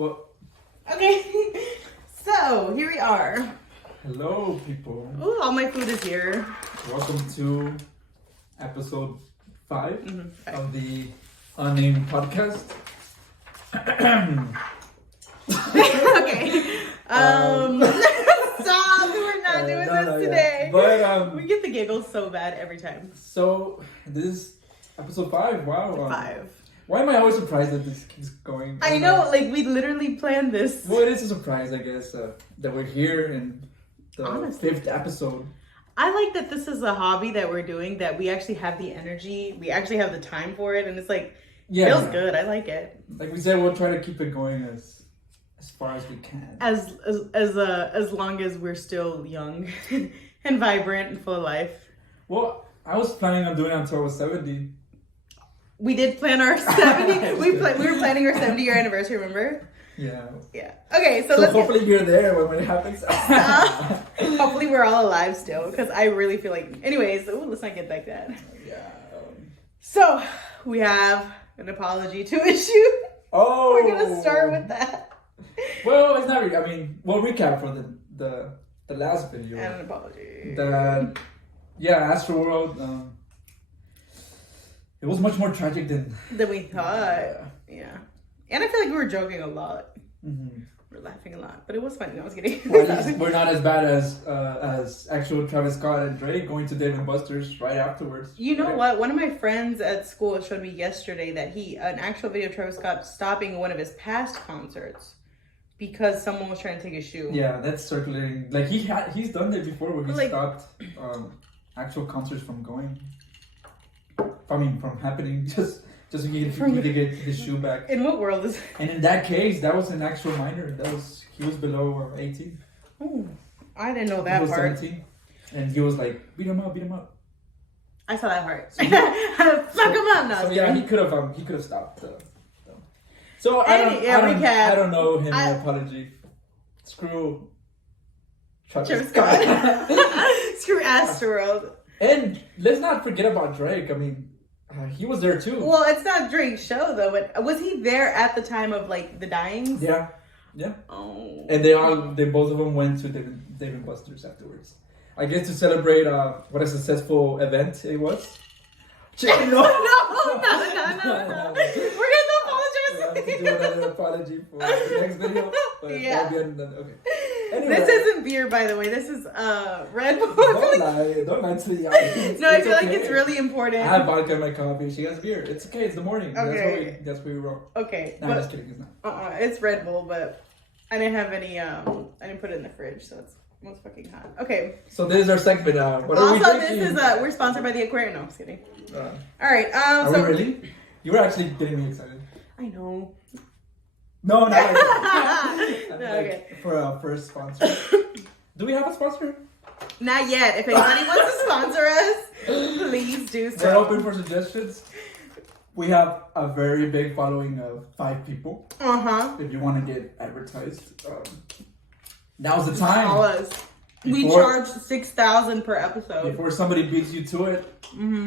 Well, Okay, so here we are. hello, people. Ooh, all my food is here. Welcome to episode 5 Mm-hmm. of the unnamed podcast. Okay. Stop. We're not doing this today. But we get the giggles so bad every time. so this is episode 5. Wow. 5. Why am I always surprised that this keeps going? I know, like we literally planned this. Well, it is a surprise, I guess, that we're here in the Honestly. 5th episode. I like that this is a hobby that we're doing, that we actually have the energy, we actually have the time for it, and it's like, feels good. I like it. Like we said, we'll try to keep it going as far as we can. As long as we're still young and vibrant and full of life. Well, I was planning on doing it until I was 70. We did plan our 70. we were planning our 70-year anniversary. Remember? Yeah. Yeah. Okay, so So let's. hopefully you're there when it happens. Hopefully we're all alive still, because I really feel like. Anyways, let's not get like that. Yeah. So we have an apology to issue. Oh. We're gonna start with that. Well, it's not really. I mean, we'll recap for the last video. And an apology. Astroworld. It was much more tragic than we thought. Yeah. And I feel like we were joking a lot. Mm-hmm. We're laughing a lot, but it was funny. No, I was kidding. Well, at least we're not as bad as actual Travis Scott and Drake going to Dave and Buster's right afterwards. You know what? One of my friends at school showed me yesterday that an actual video of Travis Scott stopping one of his past concerts because someone was trying to take his shoe. Yeah, that's circulating. Like he's done that before where he Like- stopped actual concerts from going. From happening just so he could get his shoe back. In what world is? And in that case, that was an actual minor. He was below 18. Oh, I didn't know He that was part. 17, and he was like, beat him up. I saw that part. So Fuck him up now. So yeah, he could have stopped. So I don't know him an apology. Screw Travis Scott. Screw Astroworld. And let's not forget about Drake. I mean, he was there too. Well, it's not Drake's show though, but was he there at the time of like the dyings? Yeah. Oh. And they both of them went to Dave and Buster's afterwards. I guess to celebrate what a successful event it was. No. We're gonna apologize. We'll have to do another apology for the next video. But Yeah. that'll be okay. Anyway, This isn't beer, by the way. This is Red Bull. Don't lie to the audience. No, I feel like okay. it's really important. I have vodka in my coffee. She has beer. It's okay. It's the morning. Okay. That's what we wrote. Okay. No, I'm just kidding. It's not. It's Red Bull, but I didn't have any. I didn't put it in the fridge, so it's fucking hot. Okay. So this is our segment. What are we Also, drinking? this is we're sponsored by the Aquarium. No, I'm just kidding. All right. Are So we really? You were actually getting me excited. I know. No, not like No, like, okay. for our first sponsor. Do we have a sponsor? Not yet. If anybody wants to sponsor us, please do We're so. open for suggestions. We have a very big following of 5 people. If you want to get advertised, now's the time. Call us. We Before- charge $6,000 per episode. Before somebody beats you to it,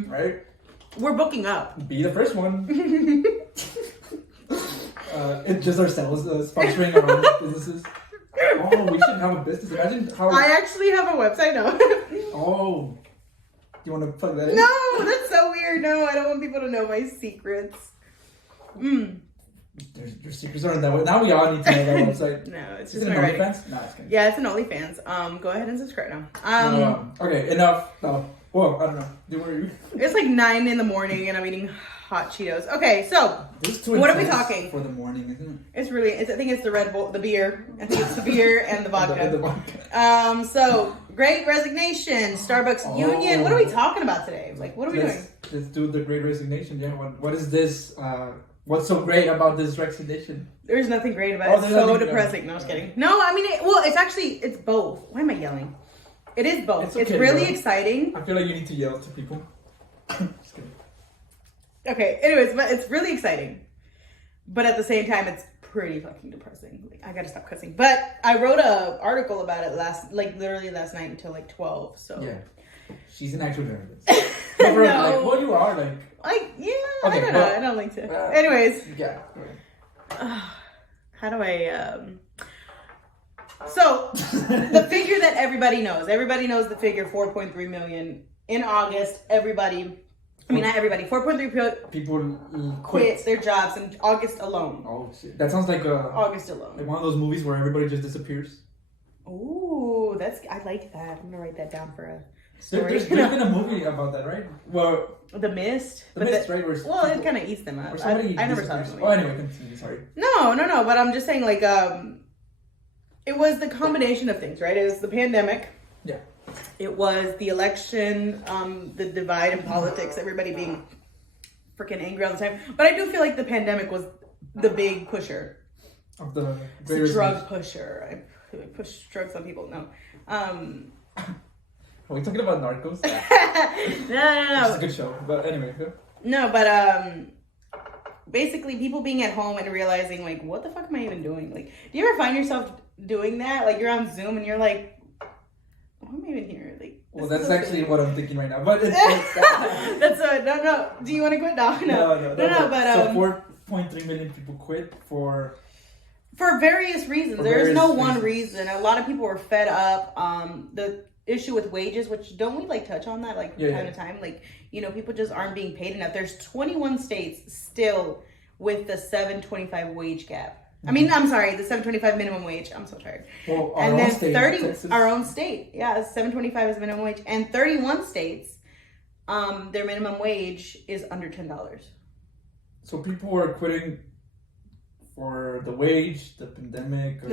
right? We're booking up. Be the first one. It's just ourselves sponsoring our own businesses. Oh, we should have a business. Imagine how. I actually have a website now. Oh, you want to plug that in? No, that's so weird. No, I don't want people to know my secrets. Your secrets aren't that way. Now we all need to know that website. No, it's Is just it my an writing. OnlyFans? No, it's kidding. Yeah, it's an OnlyFans. Go ahead and subscribe now. Okay, enough. No. Well, I don't know. It's like 9 in the morning and I'm eating hot Cheetos. Okay, so This is too what are we intense talking? for the morning, isn't It's really. I think it's the Red Bull, the beer. I think it's the beer and the it? vodka. The vodka. So Great Resignation, Starbucks Union. What are we talking about today? Like, what are we doing? Let's do the Great Resignation. Yeah. What is this? What's so great about this resignation? There's nothing great about Oh, it. It's there's so nothing- depressing. No, I was kidding. No, I mean, it's both. Why am I yelling? It is both. It's It's okay, really bro. exciting. I feel like you need to yell to people. Just kidding. Okay, anyways, but it's really exciting. But at the same time, it's pretty fucking depressing. Like, I gotta stop cussing. But I wrote a article about it literally last night until like 12. So Yeah. She's an actual journalist. No. Like, well, you are like. yeah, Okay, I don't know. well, I don't like to. Anyways, Yeah. how how do I so the figure that everybody knows the figure 4.3 million in August. Not everybody, 4.3 people quit their jobs in August alone. Oh shit, that sounds like August alone, like one of those movies where everybody just disappears. Ooh, I like that. I'm gonna write that down for a story. There's been a movie about that, right? Well, The Mist. Mist, right? Well, it kind of eats them up. I never saw it. Oh, anyway, continue. Sorry. No. But I'm just saying, like, it was the combination of things, right? It was the pandemic. Yeah. It was the election, the divide in politics, everybody being freaking angry all the time. But I do feel like the pandemic was the big pusher. Of the drug pusher. I push drugs on people. No. Are we talking about Narcos? No. It's a good show, but anyway. No, but basically people being at home and realizing, like, what the fuck am I even doing? Like, do you ever find yourself doing that? Like, you're on Zoom and you're like, why am I even here? Like, well, that's actually what I'm thinking right now. But it's that's no. Do you want to quit? No. But so 4.3 million people quit for various reasons. There's no one reason. A lot of people were fed up. The issue with wages, which don't we like touch on that time to time? Like, people just aren't being paid enough. There's 21 states still with the $7.25 wage gap. I mean, I'm sorry, the $7.25 minimum wage. I'm so tired. Well, and then 30, our own state, yeah, $7.25 is minimum wage, and 31 states, their minimum wage is under $10. So people are quitting for the wage, the pandemic.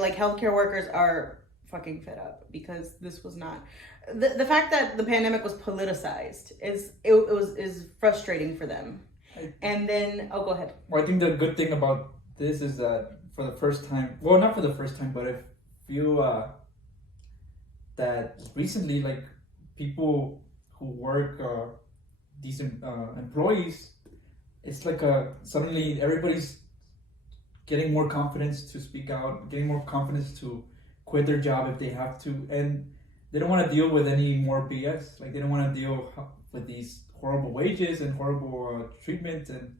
Like healthcare workers are fucking fed up because this was not the fact that the pandemic was politicized is frustrating for them. And then go ahead. Well, I think the good thing about this is that for the first time, well, not for the first time, but I feel that recently, like, people who work, decent employees, it's like suddenly everybody's getting more confidence to speak out, getting more confidence to quit their job if they have to, and they don't want to deal with any more BS. Like, they don't want to deal with these horrible wages and horrible treatment. And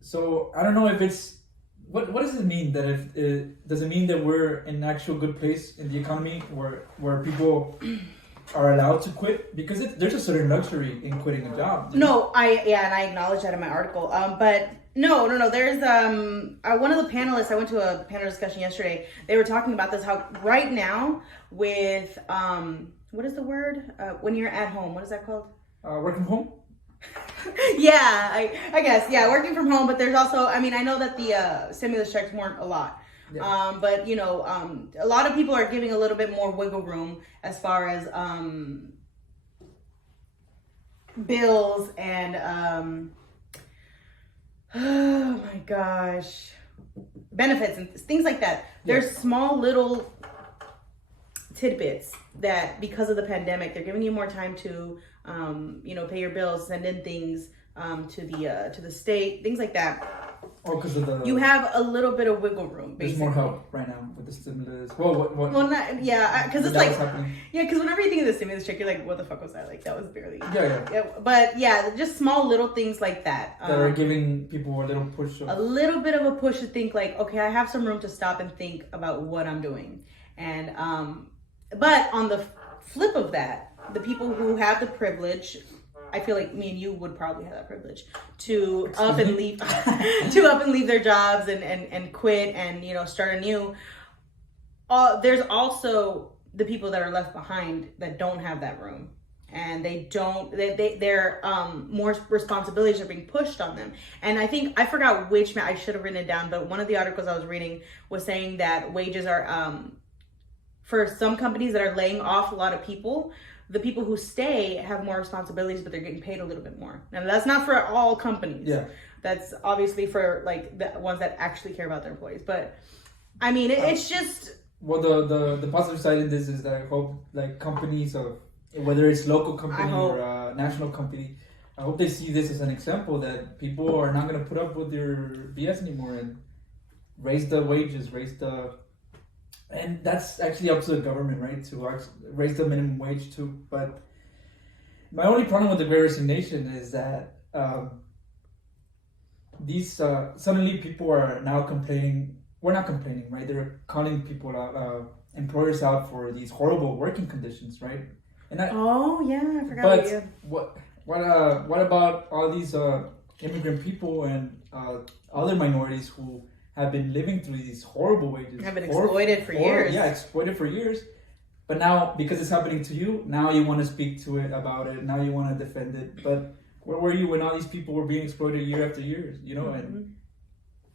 so I don't know if it's what does it mean that does it mean that we're in an actual good place in the economy where people are allowed to quit, because there's a certain luxury in quitting a job. No, and I acknowledge that in my article. But no. There's one of the panelists. I went to a panel discussion yesterday. They were talking about this. How right now with what is the word when you're at home? What is that called? Working from home. Yeah, I guess, yeah, working from home. But there's also, I mean, I know that the stimulus checks weren't a lot. Yeah. But a lot of people are giving a little bit more wiggle room as far as bills and oh my gosh, benefits and things like that. Yeah. There's small little tidbits that because of the pandemic, they're giving you more time to pay your bills, send in things to the state, things like that. Or because of you have a little bit of wiggle room. Basically. There's more help right now with the stimulus. Well, because it's like, because whenever you think of the stimulus check, you're like, what the fuck was that? Like, that was barely. Yeah. But yeah, just small little things like that. That are giving people a little push. A little bit of a push to think like, okay, I have some room to stop and think about what I'm doing. And, but on the flip of that, the people who have the privilege, I feel like me and you would probably have that privilege to up and leave their jobs and quit and start anew. There's also the people that are left behind that don't have that room, and their more responsibilities are being pushed on them. And I forgot which, I should have written it down, but one of the articles I was reading was saying that wages are for some companies that are laying off a lot of people. The people who stay have more responsibilities, but they're getting paid a little bit more. Now, that's not for all companies. Yeah. That's obviously for like the ones that actually care about their employees. But I mean, it's just. Well, the positive side in this is that I hope like companies, whether it's local company or a national company, I hope they see this as an example that people are not going to put up with their BS anymore and raise the wages, and that's actually up to the government, right, to raise the minimum wage too. But my only problem with the Great Resignation is that these suddenly people are now complaining. We're not complaining, right? They're calling people out, employers out for these horrible working conditions, right? And oh yeah, I forgot but about you. what about all these immigrant people and other minorities who have been living through these horrible wages, Have been exploited for years. Yeah, exploited for years. But now, because it's happening to you, now you want to speak to it about it. Now you want to defend it. But where were you when all these people were being exploited year after year? You know, and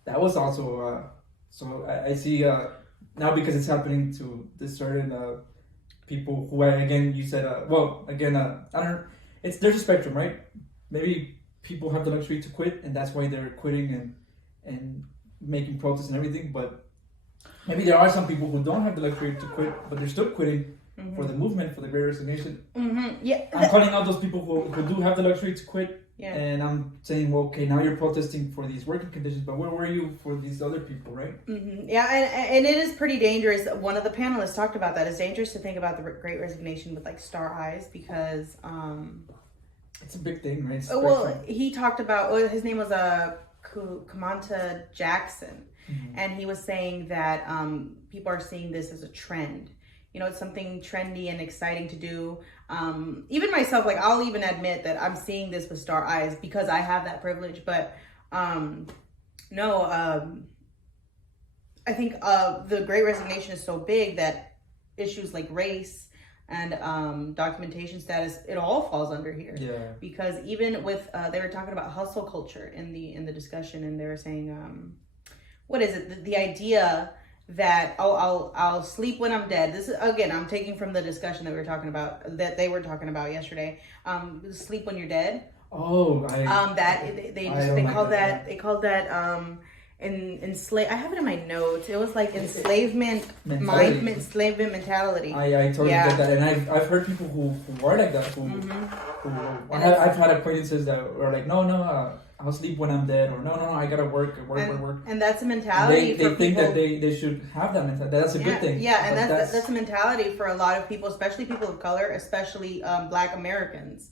that was also. So I see now, because it's happening to this certain people who, again, you said, I don't. There's a spectrum, right? Maybe people have the luxury to quit, and that's why they're quitting and making protests and everything. But maybe there are some people who don't have the luxury to quit, but they're still quitting for the movement, for the Great Resignation. Yeah, I'm calling out those people who do have the luxury to quit. Yeah. And I'm saying, well, okay, now you're protesting for these working conditions, but where were you for these other people, right? Yeah, and it is pretty dangerous. One of the panelists talked about that. It's dangerous to think about the Great Resignation with like star eyes because it's a big thing, right? Well, he talked about his name was Kamanta Jackson, and he was saying that people are seeing this as a trend. You know, it's something trendy and exciting to do. Even myself, like I'll even admit that I'm seeing this with star eyes because I have that privilege. But I think the Great Resignation is so big that issues like race and documentation status, it all falls under here. Yeah. Because even with they were talking about hustle culture in the discussion, and they were saying, what is it? The idea that I'll sleep when I'm dead. This is, again, I'm taking from the discussion that we were talking about, that they were talking about yesterday. Sleep when you're dead. Oh, they called that enslave. I have it in my notes. It was like enslavement mentality. I totally get that, and I've heard people who are like that. I've had acquaintances that were like, no, I'll sleep when I'm dead, or no, I gotta work. And that's a mentality. They think that they should have that mentality. That's a good thing. Yeah, and that's a mentality for a lot of people, especially people of color, especially Black Americans.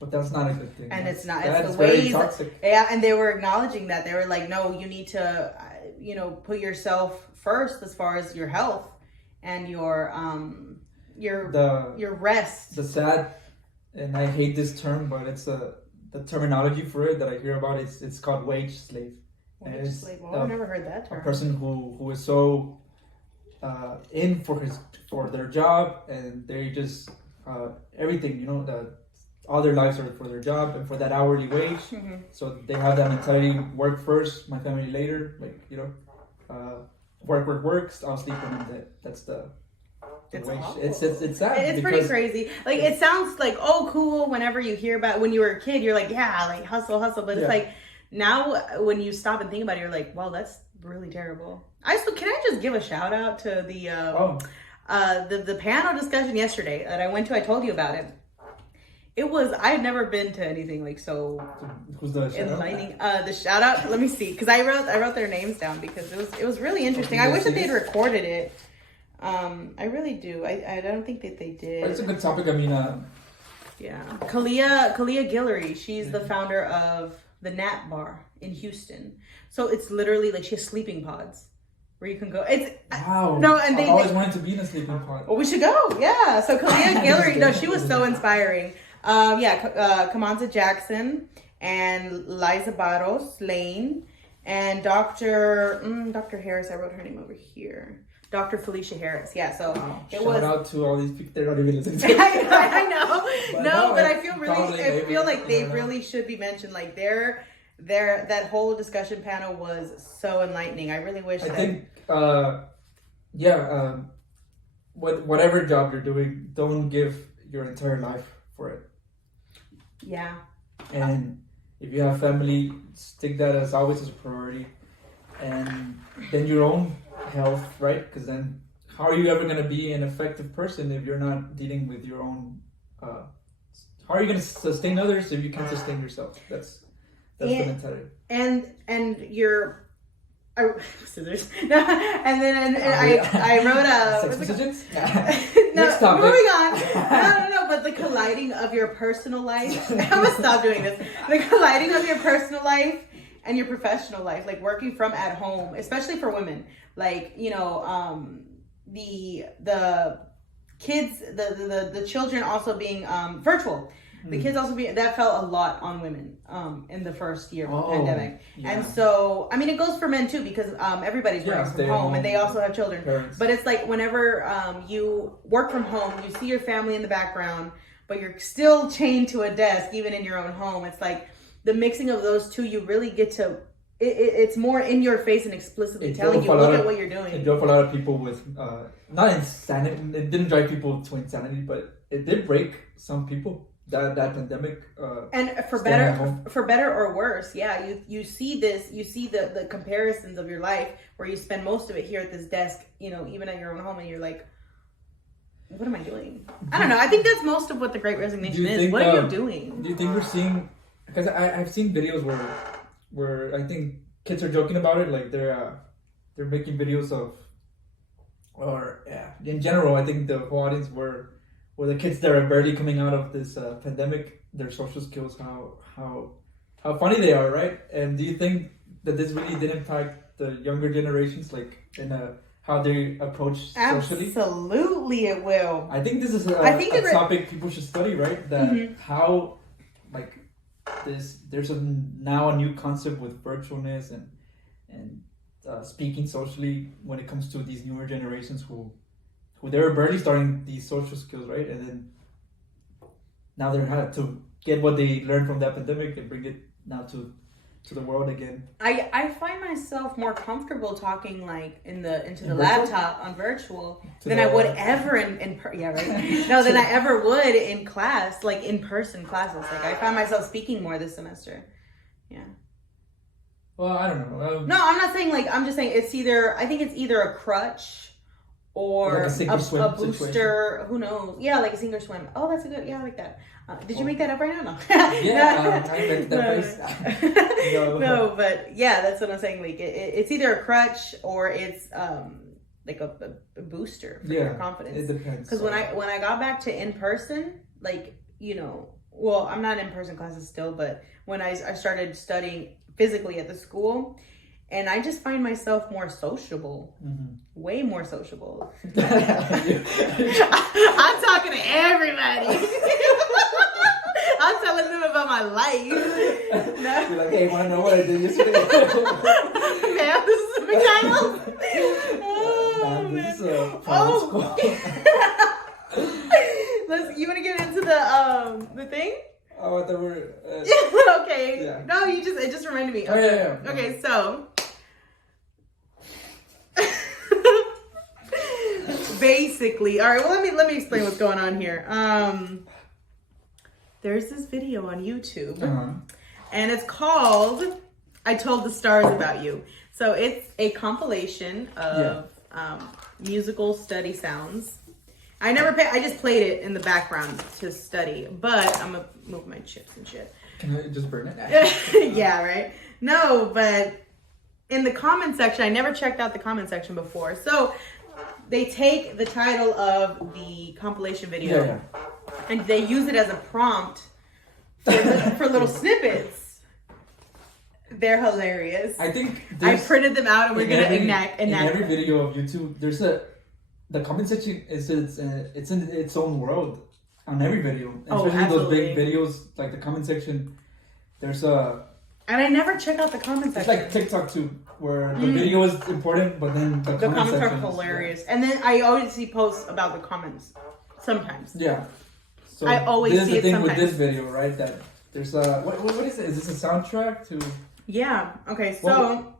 But that's not a good thing. And it's not. That's it's the ways. Very toxic. Yeah, and they were acknowledging that. They were like, no, you need to, put yourself first as far as your health and your rest. The sad, and I hate this term, but it's the terminology for it that I hear about. It's called wage slave. Wage slave. Well, I've never heard that term. A person who is so in for their job, and they just everything, all their lives are for their job and for that hourly wage. So they have that mentality: work first, my family later. Work. I'll sleep when I'm dead. That's the wage. It's sad. It's pretty crazy. Like, it sounds like, oh, cool. Whenever you hear about when you were a kid, you're like, yeah, like hustle. But it's like now when you stop and think about it, you're like, wow, that's really terrible. Can I just give a shout out to the panel discussion yesterday that I went to? I told you about it. It was, I had never been to anything like so enlightening. The shout out, let me see, because I wrote their names down because it was really interesting. I wish that they'd recorded it. I really do. I don't think that they did. But it's a good topic. I mean, yeah. Kalia Guillory, she's the founder of the Nap Bar in Houston. So it's literally like she has sleeping pods where you can go. It's wow. No, and I always wanted to be in a sleeping pod. Well, we should go. Yeah. So Kalia Guillory, no, she was so inspiring. Kamanta Jackson and Liza Barros Lane and Dr. Harris. I wrote her name over here. Dr. Felicia Harris. Yeah, so shout out to all these people. They're not even listening to it. I know. But I feel like they really should be mentioned. Like that whole discussion panel was so enlightening. I really wish whatever job you're doing, don't give your entire life for it. Yeah. And if you have family, take that as always as a priority. And then your own health, right? Because then how are you ever going to be an effective person if you're not dealing with your own how are you going to sustain others if you can't sustain yourself? That's the mentality. And your scissors. No, and I wrote a sex decisions. no, moving on. No, but but the colliding of your personal life. I'm gonna stop doing this. The colliding of your personal life and your professional life, like working from at home, especially for women. Like, you know, the kids, the children also being virtual. The kids also being, that felt a lot on women in the first year of the pandemic. Yeah. And so, I mean, it goes for men too, because everybody's working from home and they also have children. Parents. But it's like whenever you work from home, you see your family in the background, but you're still chained to a desk, even in your own home. It's like the mixing of those two, you really get to, it's more in your face and explicitly telling you, look at what you're doing. It drove a lot of people with, not insanity, it didn't drive people to insanity, but it did break some people. That pandemic, and for better or worse, yeah, you see this, you see the comparisons of your life where you spend most of it here at this desk, you know, even at your own home, and you're like, what am I doing? I don't know. I think that's most of what the Great Resignation is. What are you doing? Do you think we're seeing? Because I've seen videos where I think kids are joking about it, like they're making videos of, or in general, I think the whole audience were the kids that are barely coming out of this pandemic, their social skills, how funny they are, right? And do you think that this really did impact the younger generations, like in how they approach socially? Absolutely, it will. I think this is a topic people should study, right? That how, like, there's now a new concept with virtualness and speaking socially when it comes to these newer generations who they were barely starting these social skills, right? And then now they're had to get what they learned from that pandemic and bring it now to the world again. I find myself more comfortable talking like into the laptop on virtual than I would ever than I ever would in class, like in person classes. Like I found myself speaking more this semester. Yeah. Well, I don't know. No, I'm not saying like, I'm just saying I think it's either a crutch or like a booster, situation. Who knows? Yeah, like a sink or swim. Oh, that's a good, I like that. Did you make that up right now? No. I meant that phrase. No, but yeah, that's what I'm saying. Like it's either a crutch or it's like a booster for your confidence. It depends. Because when I got back to in person, like, you know, well, I'm not in person classes still, but when I started studying physically at the school, and I just find myself more sociable, way more sociable. I'm talking to everybody. I'm telling them about my life. You're like, hey, want to know what I did yesterday? Ma'am, this is McDonald's. This is a private school. You want to get into the thing? Oh, I thought we were... okay. Yeah. No, it just reminded me. Okay. Oh, yeah. Okay, so... Basically, all right, well, let me explain what's going on here. There's this video on YouTube, and it's called I Told the Stars About You. So it's a compilation of musical study sounds. I just played it in the background to study, but I'm gonna move my chips and shit. Can I just burn it? Yeah, right? No, but in the comment section, I never checked out the comment section before. So they take the title of the compilation video and they use it as a prompt for little snippets. They're hilarious. I think I printed them out and we're gonna enact. In every video of YouTube, there's the comment section it's in its own world on every video. Especially those big videos, like the comment section. There's and I never check out the comment section. It's like TikTok too, where the video is important, but then the comments are hilarious. And then I always see posts about the comments sometimes. Yeah. So I always this is see the it thing sometimes. with this video, right? That there's what is it? Is this a soundtrack to? Yeah. Okay. So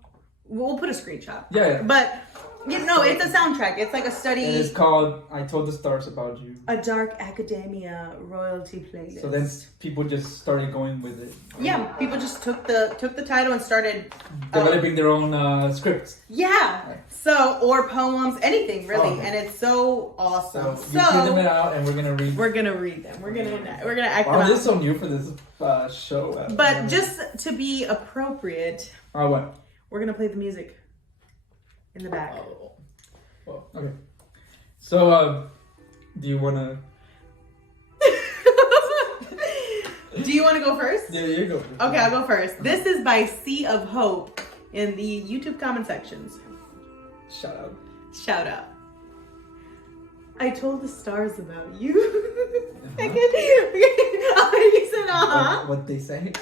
we'll put a screenshot. Yeah. But it's a soundtrack. It's like a study. And it's called "I Told the Stars About You." A dark academia royalty playlist. So then people just started going with it. Yeah, people just took the title and started developing their own scripts. Yeah. Right. So or poems, anything really, and it's so awesome. So you print them out, and we're gonna read. We're gonna read them. We're gonna act them out. This is so new for this show. But just to be appropriate. What? We're gonna play the music. In the back. Oh. Well, okay. So, do you want to... Do you want to go first? Yeah, you go. Okay, I'll go first. This is by Sea of Hope in the YouTube comment sections. Shout out. Shout out. I told the stars about you. Uh-huh. You said uh-huh. What they say?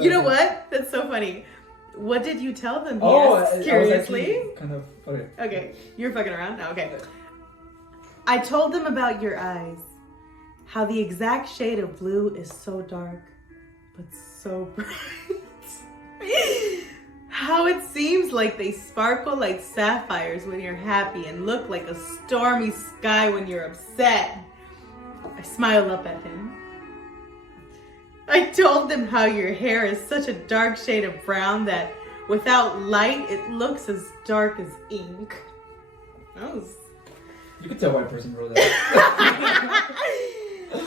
You know what? That's so funny. What did you tell them? Yes, curiously. Kind of. Okay. Okay, you're fucking around? No, okay. I told them about your eyes. How the exact shade of blue is so dark, but so bright. How it seems like they sparkle like sapphires when you're happy and look like a stormy sky when you're upset. I smile up at him. I told them how your hair is such a dark shade of brown that without light, it looks as dark as ink. That was... You could tell why a person wrote that.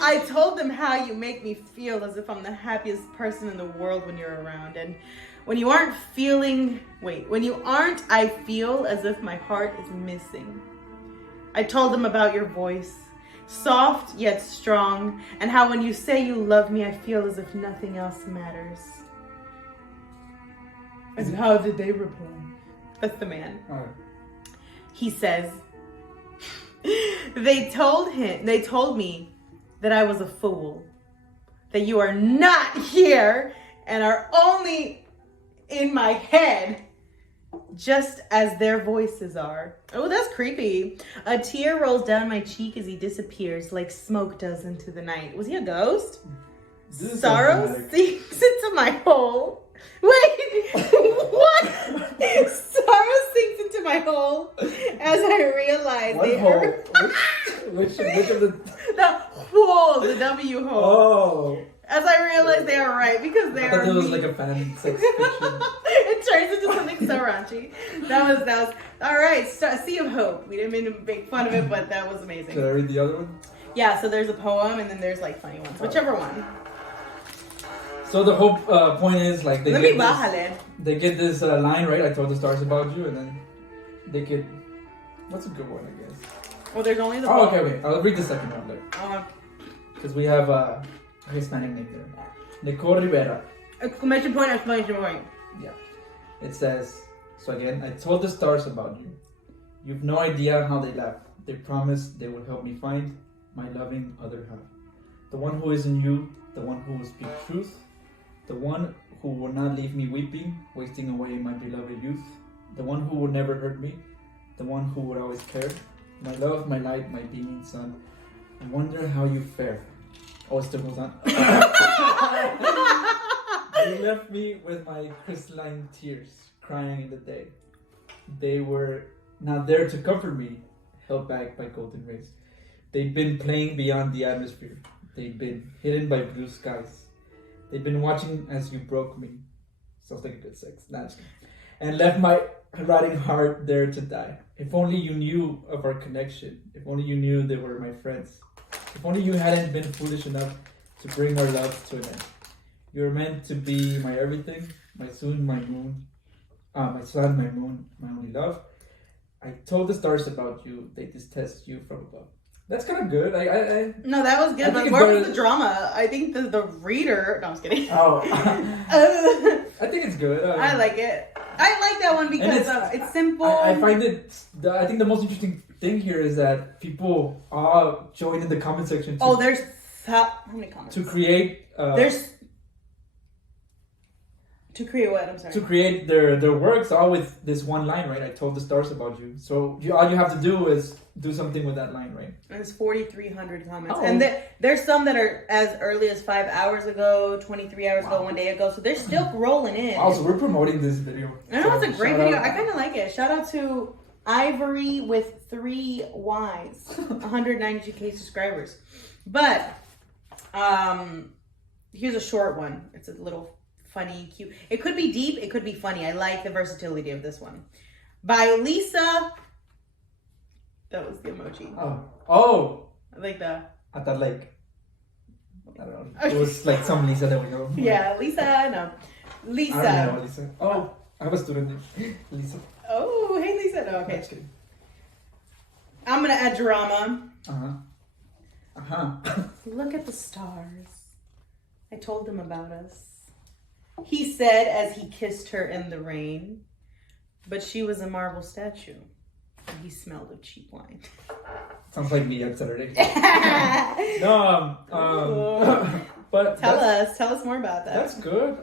I told them how you make me feel as if I'm the happiest person in the world when you're around. And when you aren't, I feel as if my heart is missing. I told them about your voice, soft yet strong, and how when you say you love me, I feel as if nothing else matters. And how did they reply? That's the man. Alright. He says, they told me that I was a fool, that you are not here and are only in my head, just as their voices are. Oh, that's creepy. A tear rolls down my cheek as he disappears like smoke does into the night. Was he a ghost? Sorrow sinks into my hole. Wait, what? Sorrow sinks into my hole as I realize What hole? Which of the... The hole, the W hole. Oh. As I realized they are right because they I are. thought it was like a fan sex fiction. It turns into something so raunchy. That was all right. Sea of Hope. We didn't mean to make fun of it, but that was amazing. Should I read the other one? Yeah. So there's a poem, and then there's like funny ones, whichever one. So the whole point is like they get this line, right? I told the stars about you, and then they get what's a good one, I guess. Well, there's only the. Oh, okay. I'll read the second one there. Because we have a Hispanic name there. Nicole Rivera. Exclamation point! Exclamation point! Yeah. It says, so again, I told the stars about you. You've no idea how they laugh. They promised they would help me find my loving other half. The one who is in you, the one who will speak truth, the one who will not leave me weeping, wasting away my beloved youth, the one who will never hurt me, the one who would always care, my love, my light, my beaming sun. I wonder how you fare. Oh, it still goes on. You left me with my crystalline tears, crying in the day. They were not there to comfort me, held back by golden rays. They'd been playing beyond the atmosphere. They'd been hidden by blue skies. They'd been watching as you broke me. Sounds like a good sex. Nah, just kidding. And left my rotting heart there to die. If only you knew of our connection. If only you knew they were my friends. If only you hadn't been foolish enough to bring our love to an end. You were meant to be my everything, my sun, my moon, my sun, my moon, my only love. I told the stars about you. They detest you from above. That's kind of good. No, that was good. But more for the drama. I think the reader. No, I was kidding. Oh, I think it's good. I like it. I like that one because it's simple. I find it. I think the most interesting thing here is that people all join in the comment section. There's how many comments? To create. To create what? I'm sorry. To create their works, all with this one line, right? I told the stars about you. So all you have to do is do something with that line, right? And it's 4,300 comments. And there's some that are as early as 5 hours ago, 23 hours ago, 1 day ago. So they're still rolling in. Also, we're promoting this video. I know, it's a great video. I kind of like it. Shout out to Ivory with 3 Ys, 192K subscribers. But here's a short one. It's a little funny, cute. It could be deep. It could be funny. I like the versatility of this one. By Lisa. That was the emoji. Oh. I like that. I thought I don't know. It was like some Lisa that we know. Yeah, Lisa. No. Lisa. I don't know Lisa. Oh, I have a student named Lisa. Oh, hey Lisa. No, okay. Just kidding. I'm going to add drama. Uh-huh. Look at the stars. I told him about us. He said as he kissed her in the rain, but she was a marble statue. And he smelled of cheap wine. Sounds like me on Saturday. No, but tell us more about that. That's good.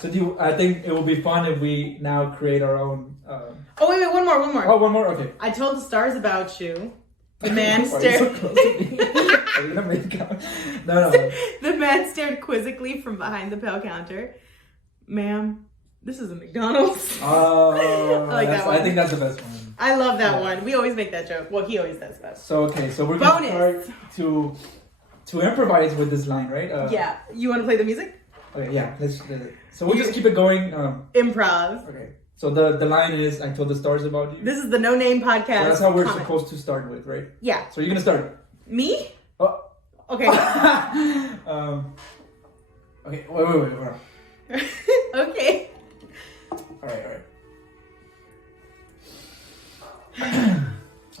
So I think it will be fun if we now create our own. Oh wait, one more. Oh, one more. Okay. I told the stars about you. The man stared. So close to me? Are you gonna make out? No. The man stared quizzically from behind the pale counter. Ma'am, this is a McDonald's. Oh, I like that one. I think that's the best one. I love that one. We always make that joke. Well, he always does that. So we're gonna start to improvise with this line, right? Yeah. You want to play the music? Okay. Yeah. So we'll just keep it going. Improv. Okay. So the line is, I told the stars about you. This is the No Name Podcast. So that's how we're supposed to start with, right? Yeah. So you're gonna start. Me? Oh. Okay. Okay. Wait. Hold on. Okay. All right.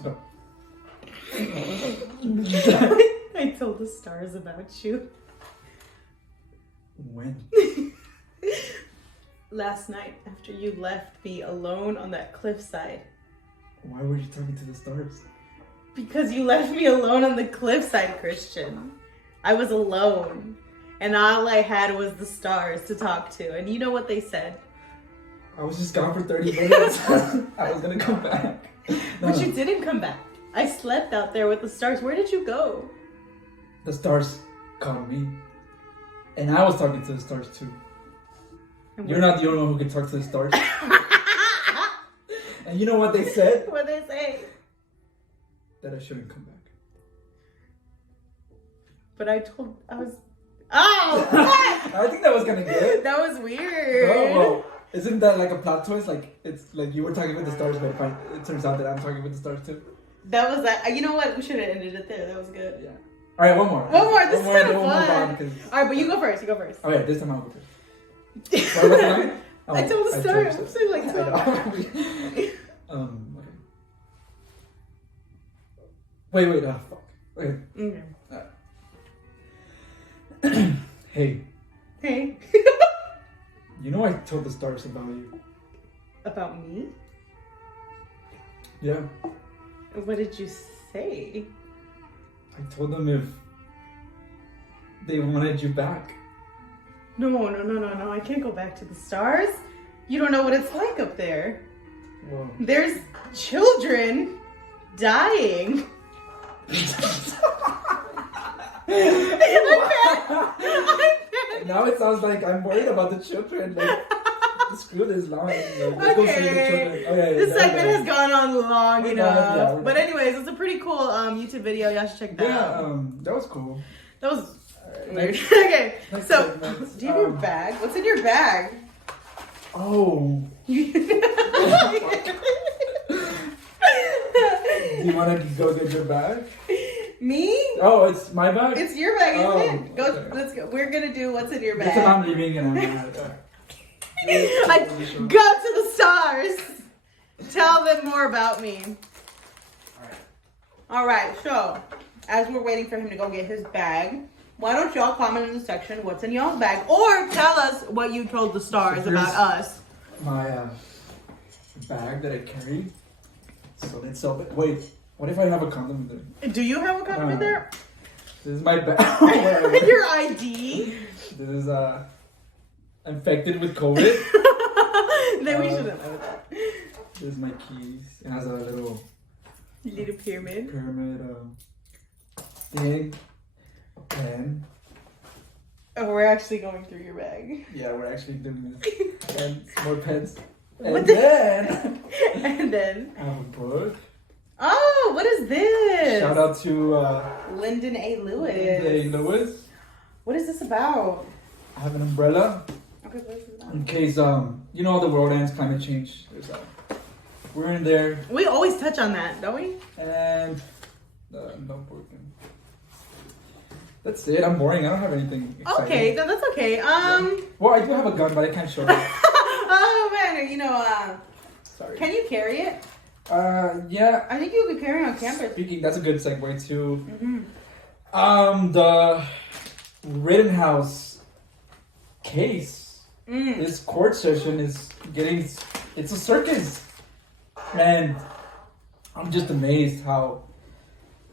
Go. I told the stars about you. When? Last night, after you left me alone on that cliffside. Why were you talking to the stars? Because you left me alone on the cliffside, Christian. I was alone. And all I had was the stars to talk to. And you know what they said? I was just gone for 30 minutes. I was gonna come back. But you didn't come back. I slept out there with the stars. Where did you go? The stars called me. And I was talking to the stars too. You're not the only one who can talk to the stars. And you know what they said? What they say? That I shouldn't come back. But I was... Oh! What? I think that was kind of good. That was weird. Oh, well, isn't that like a plot twist? Like, it's like you were talking with the stars, but it turns out that I'm talking with the stars too. That was that. You know what? We should have ended it there. That was good. Yeah. All right, one more. This is kind of fun. All right, but you go first. Okay, this time I'll go first. What's the line? Oh, I told the story. I'm saying like okay. Wait. Fuck. Okay. Okay. Hey. You know I told the stars about you. About me? Yeah. What did you say? I told them if they wanted you back. No. I can't go back to the stars. You don't know what it's like up there. Whoa. There's children dying. Now it sounds like I'm worried about the children. Like, screw this line. Let's go see the children. Okay, this segment has gone on long enough. Yeah, but anyways, it's a pretty cool YouTube video. Y'all should check that out. Yeah, that was cool. That was weird. Okay, so do you have your bag? What's in your bag? Oh. Do you want to go get your bag? Me? Oh, it's my bag? It's your bag, isn't it? Go. Okay. Let's go. We're gonna do what's in your bag. Because I'm leaving and I'm Go to the stars. Tell them more about me. All right. So, as we're waiting for him to go get his bag, why don't y'all comment in the section what's in y'all's bag, or tell us what you told the stars about us. My bag that I carry. So let's open. Wait. What if I have a condom in there? Do you have a condom in there? This is my bag. Your ID? This is infected with COVID. Then we should have known that. This is my keys. It has a little pyramid. Thing. A pen. Oh, we're actually going through your bag. Yeah, we're actually doing this. And more pens. And then I have a book. Oh, what is this? Shout out to Lyndon A. Lewis. Lyndon A. Lewis. What is this about? I have an umbrella. Okay, what is this about? In case you know, the world ends, climate change. There's we're in there. We always touch on that, don't we? And no working. That's it. I'm boring. I don't have anything exciting. Okay, no, that's okay. Well, I do have a gun, but I can't show it. Oh man, you know, sorry. Can you carry it? Yeah. I think you could carry on campus. Speaking, that's a good segue to. Mm-hmm. Rittenhouse case, this court session is getting, it's a circus. And I'm just amazed how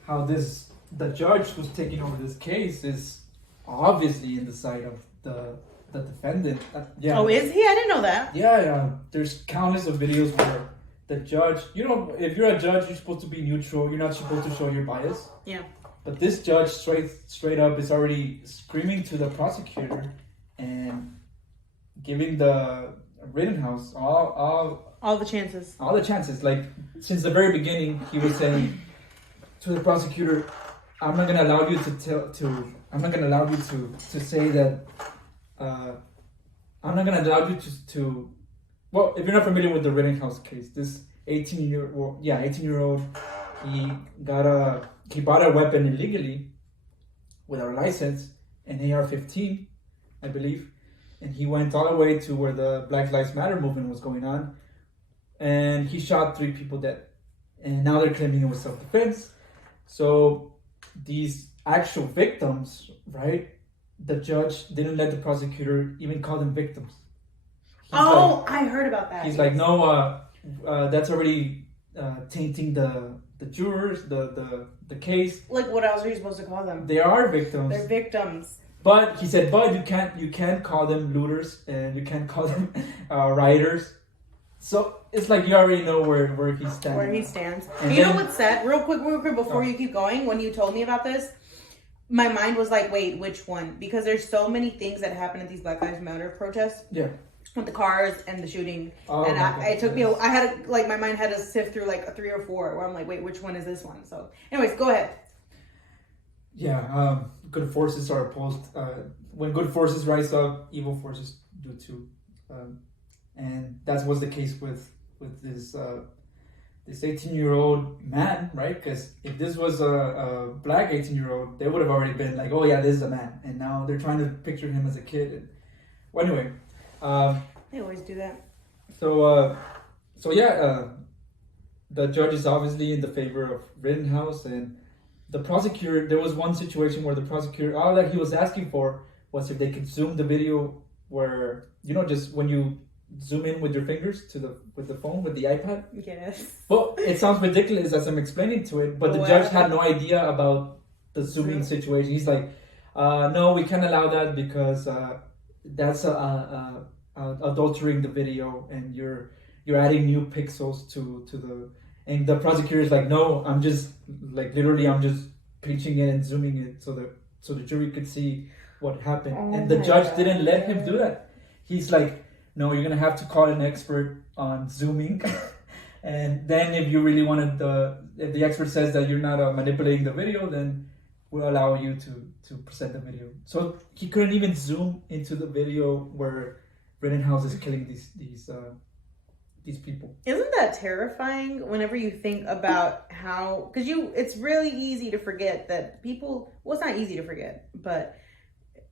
the judge who's taking over this case is obviously in the side of the defendant. Oh, is he? I didn't know that. Yeah. There's countless of videos where the judge, if you're a judge, you're supposed to be neutral. You're not supposed to show your bias. Yeah. But this judge straight up is already screaming to the prosecutor and giving the Rittenhouse all the chances. All the chances. Like, since the very beginning, he was saying to the prosecutor, I'm not gonna allow you I'm not gonna allow you to say that I'm not gonna allow you to well, if you're not familiar with the Rittenhouse case, this 18-year-old, he bought a weapon illegally without a license, an AR-15, I believe, and he went all the way to where the Black Lives Matter movement was going on, and he shot 3 people dead, and now they're claiming it was self-defense. So these actual victims, right? The judge didn't let the prosecutor even call them victims. I heard about that. He's like, no, that's already tainting the jurors, the case. Like, what else are you supposed to call them? They are victims. They're victims. But he said, you can't call them looters and you can't call them rioters. So it's like you already know where he stands. Where he stands. And you know what's sad? Real quick, before you keep going, when you told me about this, my mind was like, wait, which one? Because there's so many things that happen at these Black Lives Matter protests. Yeah. With the cars and the shooting. Oh, and it took me, yes. I had to, like, my mind had to sift through like 3 or 4 where I'm like, wait, which one is this one? So anyways, go ahead. Yeah, good forces are opposed. When good forces rise up, evil forces do too. And that was the case with this 18-year-old man, right? Because if this was a black 18-year-old, they would have already been like, oh yeah, this is a man. And now they're trying to picture him as a kid. Well, anyway. They always do that. So the judge is obviously in the favor of Rittenhouse, and the prosecutor, there was one situation where the prosecutor, all that he was asking for was if they could zoom the video where, just when you zoom in with your fingers with the phone, with the iPad. Yes. Well, it sounds ridiculous as I'm explaining to it, but the judge had no idea about the zooming situation. He's like, no, we can't allow that because that's adulterating the video, and you're adding new pixels to the. And the prosecutor is like, no, I'm just pinching it and zooming it so the jury could see what happened. And the judge didn't let him do that. He's like, no, you're gonna have to call an expert on zooming, and then if you really wanted if the expert says that you're not manipulating the video, then we'll allow you to present the video. So he couldn't even zoom into the video where Rittenhouse is killing these people. Isn't that terrifying whenever you think about how, because it's really easy to forget that people, well, it's not easy to forget, but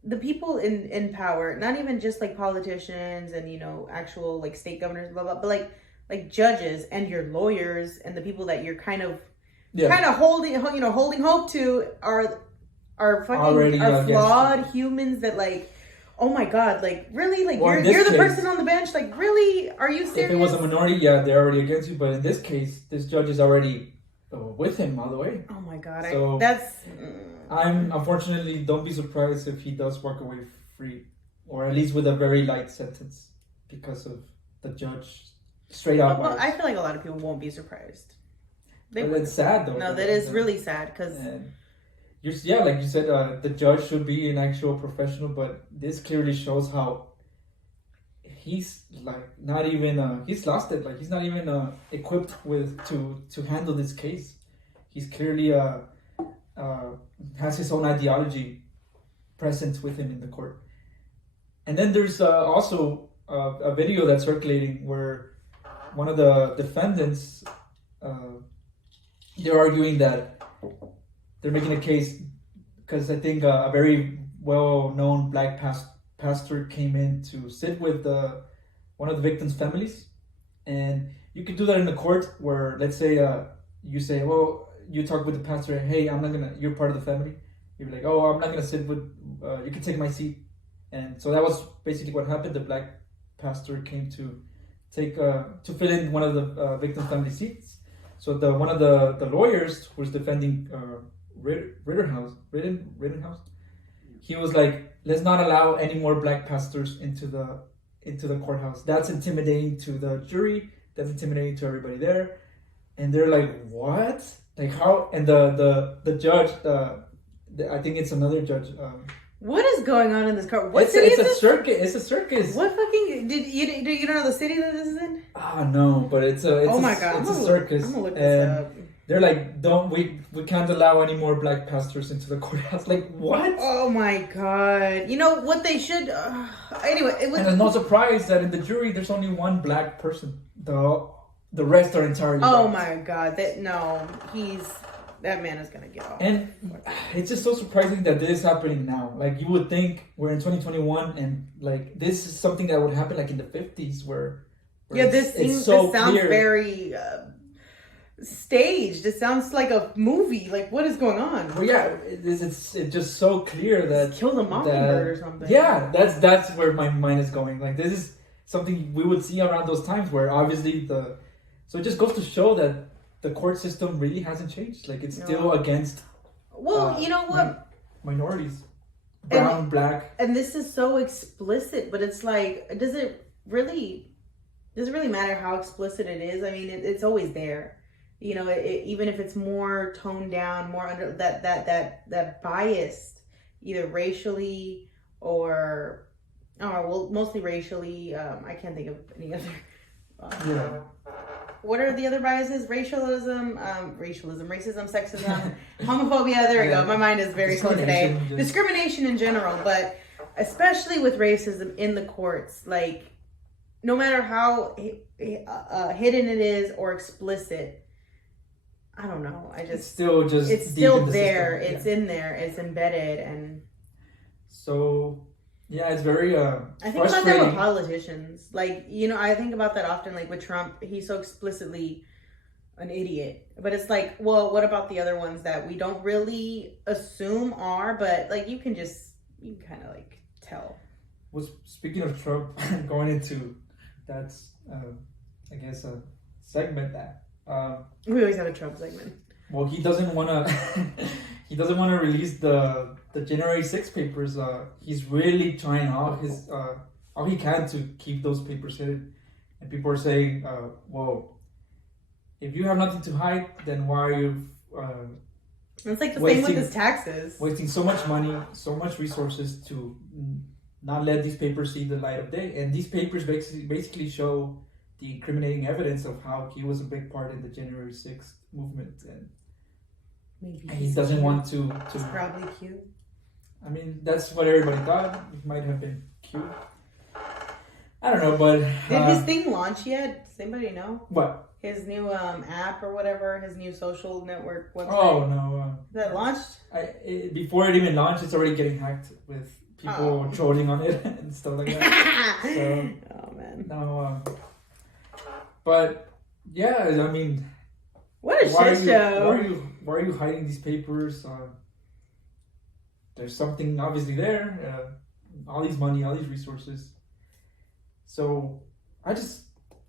the people in power, not even just like politicians and, actual like state governors, blah, blah, but like judges and your lawyers and the people that you're kind of holding hope to are flawed humans that like, oh my God, like really, like you're the person on the bench, like really, are you serious? If it was a minority, yeah, they're already against you, but in this case, this judge is already with him all the way. Oh my God, so I'm unfortunately, don't be surprised if he does walk away free, or at least with a very light sentence because of the judge straight out. Well, I feel like a lot of people won't be surprised. But it's sad though. No, that is really sad because. Like you said, the judge should be an actual professional, but this clearly shows how he's like not even he's lost it. Like he's not even equipped to handle this case. He's clearly has his own ideology present with him in the court. And then there's also a video that's circulating where one of the defendants they're arguing that. They're making a case because I think a very well-known black pastor came in to sit with one of the victims' families, and you could do that in the court where, let's say, you say, well, you talk with the pastor, hey, you're part of the family, He'd be like, "Oh, I'm not gonna sit with. You can take my seat." And so that was basically what happened. The black pastor came to fill in one of the victim family seats. So one of the lawyers who was defending Rittenhouse, he was like, "Let's not allow any more black pastors into the courthouse. That's intimidating to the jury. That's intimidating to everybody there." And they're like, "What? Like how?" And the judge, I think it's another judge. What is going on in this car? What city is this? It's a circus. What fucking did you know the city that this is in? No, but it's a oh my god, it's a circus. I'm gonna look this up. They're like, we can't allow any more black pastors into the courthouse. Like what? Oh my god! You know what they should. Anyway, it was. And it's no surprise that in the jury there's only one black person. The rest are entirely. Oh white. my god! That man is gonna get off. And it's just so surprising that this is happening now. Like you would think we're in 2021 and like this is something that would happen like in the 50s where this sounds clear. Very staged. It sounds like a movie. Like what is going on? Well, yeah, it's just so clear that killed a mockingbird or something. Yeah, that's where my mind is going. Like this is something we would see around those times where obviously so it just goes to show that the court system really hasn't changed. Like it's still against. Well, you know what? Minorities, brown, black, and this is so explicit. But it's like, does it really matter how explicit it is? I mean, it's always there. You know, even if it's more toned down, more under that biased, either racially or, mostly racially. I can't think of any other. What are the other biases? Racism, sexism, homophobia. There we go. My mind is very slow today. Discrimination in general, but especially with racism in the courts. Like, no matter how hidden it is or explicit, I don't know. It's still there. The it's in there. It's embedded, and so. Yeah, it's very I think about that with politicians. Like, you know, I think about that often, like with Trump. He's so explicitly an idiot. But it's like, well, what about the other ones that we don't really assume are, but like you can kind of like tell. Well, speaking of Trump, going into that's I guess a segment that we always have a Trump segment. Well, he doesn't want to release the January 6 papers. He's really trying all he can to keep those papers hidden. And people are saying, well, if you have nothing to hide, then why are you it's like the same with his taxes. Wasting so much money, so much resources to not let these papers see the light of day. And these papers basically show the incriminating evidence of how he was a big part in the January 6th movement. And maybe he doesn't want to. He's probably cute. I mean, that's what everybody thought. It might have been cute. I don't know, but did his thing launch yet? Does anybody know? What? His new app or whatever, his new social network website. Oh no! Is that launched? Before it even launched, it's already getting hacked with people trolling on it and stuff like that. So, oh man. No. But yeah, I mean. What a shit show! Why are you hiding these papers? There's something obviously there. All these money, all these resources. So I just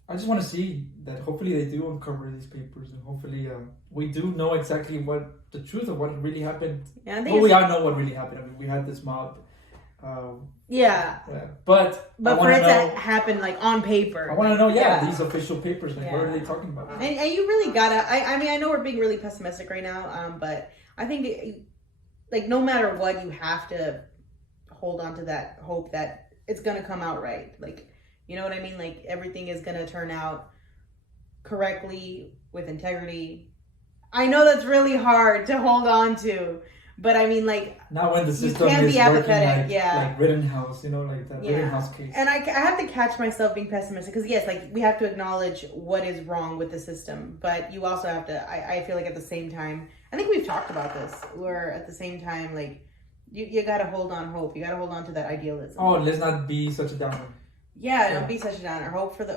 want to see that hopefully they do uncover these papers, and hopefully we do know exactly what the truth of what really happened. Yeah, I think we all know what really happened. I mean, we had this mob. Yeah. But for it to happen like on paper. I want to know, these official papers. Like, what are they talking about? And you really gotta. I mean, I know we're being really pessimistic right now. But I think, like, no matter what, you have to hold on to that hope that it's gonna come out right. Like, you know what I mean? Like, everything is gonna turn out correctly with integrity. I know that's really hard to hold on to. But I mean, like, not when the system you can't is be apathetic, like Rittenhouse, like that Rittenhouse case. And I have to catch myself being pessimistic because yes, like we have to acknowledge what is wrong with the system, but you also have to. I feel like at the same time, I think we've talked about this. Where at the same time, like you got to hold on hope. You got to hold on to that idealism. Oh, let's not be such a downer. Yeah, don't be such a downer. Hope for the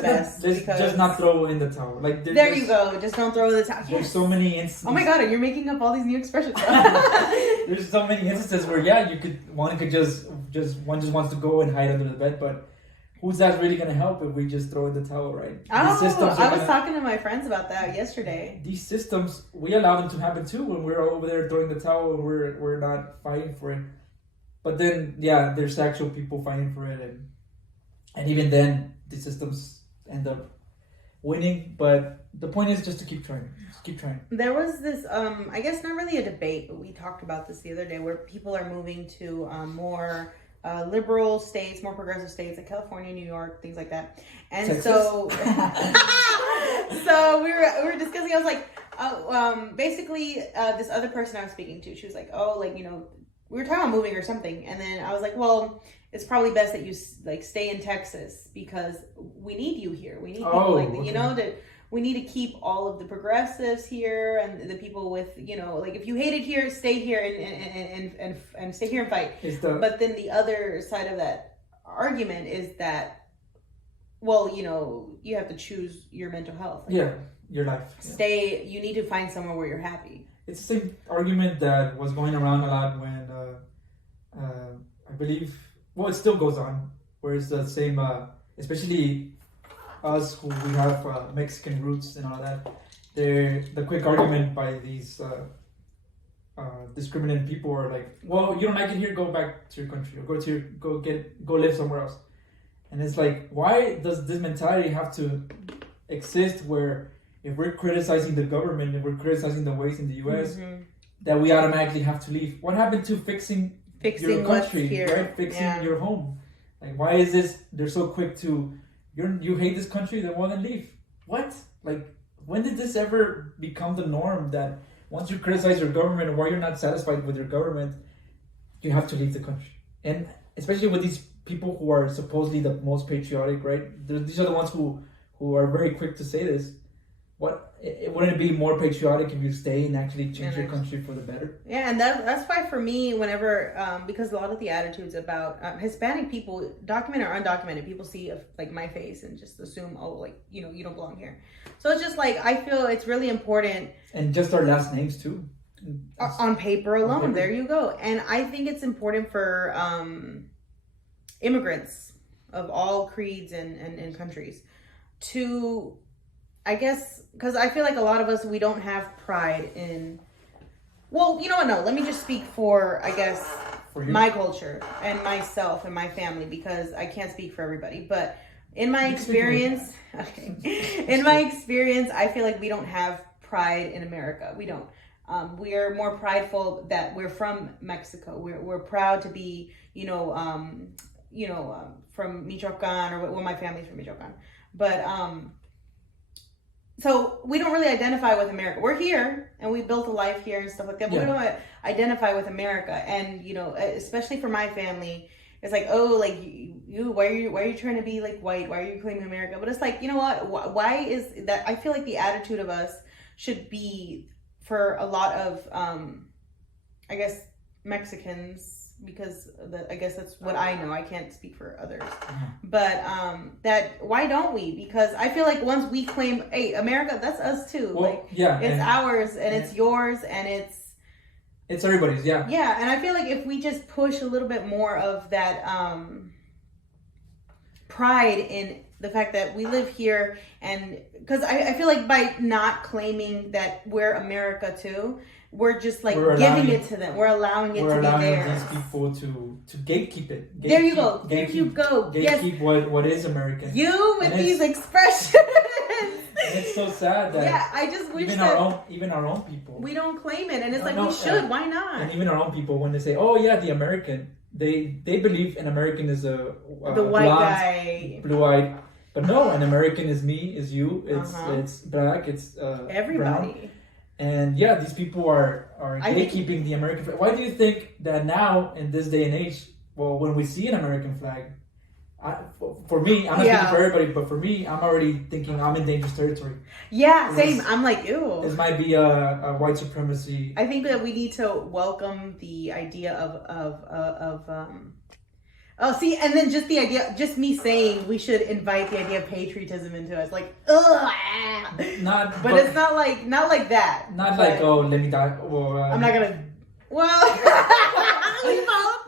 best. Just not throw in the towel. Like there you go. Just don't throw in the towel. Yes. There's so many instances. Oh my god, you're making up all these new expressions. There's so many instances where one just wants to go and hide under the bed, but who's that really gonna help if we just throw in the towel, right? I was talking to my friends about that yesterday. These systems, we allow them to happen too when we're over there throwing the towel and we're not fighting for it. But then, yeah, there's actual people fighting for it, and even then, the systems end up winning. But the point is just to keep trying. Just keep trying. There was this, I guess not really a debate, but we talked about this the other day, where people are moving to more liberal states, more progressive states like California, New York, things like that. And Texas? So we were discussing. I was like, basically, this other person I was speaking to, she was like, oh, like, you know, we were talking about moving or something, and then I was like, well, it's probably best that you like stay in Texas because we need you here. We need people like that, you know, that we need to keep all of the progressives here and the people with, you know, like if you hate it here, stay here and stay here and fight. But then the other side of that argument is that, well, you know, you have to choose your mental health. Like, your life. Stay. You need to find somewhere where you're happy. It's the same argument that was going around a lot when I believe, well, it still goes on, where it's the same, especially us who we have Mexican roots and all that. The quick argument by these discriminant people are like, well, you don't like it here, go back to your country, or go live somewhere else. And it's like, why does this mentality have to exist where if we're criticizing the government, if we're criticizing the ways in the U.S., that we automatically have to leave? What happened to fixing your country, right? Fixing your home? Like, why is this? They're so quick to, you hate this country, then well, then leave. What? Like, when did this ever become the norm that once you criticize your government or why you're not satisfied with your government, you have to leave the country? And especially with these people who are supposedly the most patriotic, right? These are the ones who are very quick to say this. Wouldn't it be more patriotic if you stay and actually change your country for the better? Yeah, and that's why for me, whenever because a lot of the attitudes about Hispanic people, documented or undocumented, people see like my face and just assume, oh, like, you know, you don't belong here. So it's just like, I feel it's really important. And just our last names too. On paper alone, there you go. And I think it's important for immigrants of all creeds and countries to, I guess, because I feel like a lot of us, we don't have pride in, well, you know what, no, let me just speak for, I guess, my culture and myself and my family, because I can't speak for everybody, but in my experience, I feel like we don't have pride in America. We don't. We are more prideful that we're from Mexico. We're proud to be, from Michoacan, or well, my family's from Michoacan, but so we don't really identify with America. We're here and we built a life here and stuff like that, but we don't identify with America. And, you know, especially for my family, it's like, oh, like why are you trying to be like white? Why are you claiming America? But it's like, you know what? Why is that? I feel like the attitude of us should be for a lot of, I guess, Mexicans, because I guess that's what I know. I can't speak for others, but that why don't we? Because I feel like once we claim, hey, America, that's us too. Well, like, it's ours and it's yours and it's everybody's. Yeah, and I feel like if we just push a little bit more of that pride in the fact that we live here, and because I feel like by not claiming that we're America too, we're just like giving it to them. We're allowing it to be theirs. We're allowing these people to gatekeep it. There you go. There you go. Gatekeep what is American. You with these expressions. It's so sad that I just wish even our own people, we don't claim it, and it's we should. Why not? And even our own people, when they say, "Oh yeah, the American," they believe an American is the white guy, blue-eyed. But no, an American is me, is you, it's black, it's everybody. Brown. And yeah, these people are gatekeeping the American flag. Why do you think that now, in this day and age, well, when we see an American flag, for me, I'm not speaking for everybody, but for me, I'm already thinking I'm in dangerous territory. Yeah, same. I'm like, ew. This might be a white supremacy. I think that we need to welcome the idea of Oh, see, and then just the idea, just me saying we should invite the idea of patriotism into us, like, ugh. But it's not like that. Not like, oh, let me die. Or, I'm not gonna. Well,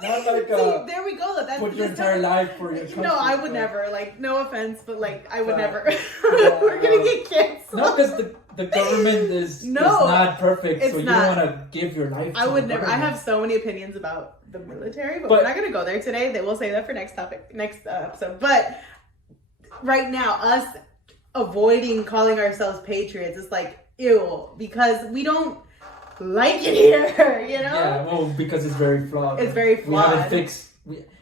not like, see, there we go. That's put your entire life for your country. No, I would never. Like, no offense, but like, I would never. We're gonna get canceled. No, because the government is not perfect, so you not. don't want to give your life. I would never. I have so many opinions about the military, but we're not gonna go there today. They will say that for next episode. But right now, us avoiding calling ourselves patriots is like ew, because we don't like it here, you know? Yeah, well, because it's very flawed. It's very flawed. We haven't fixed.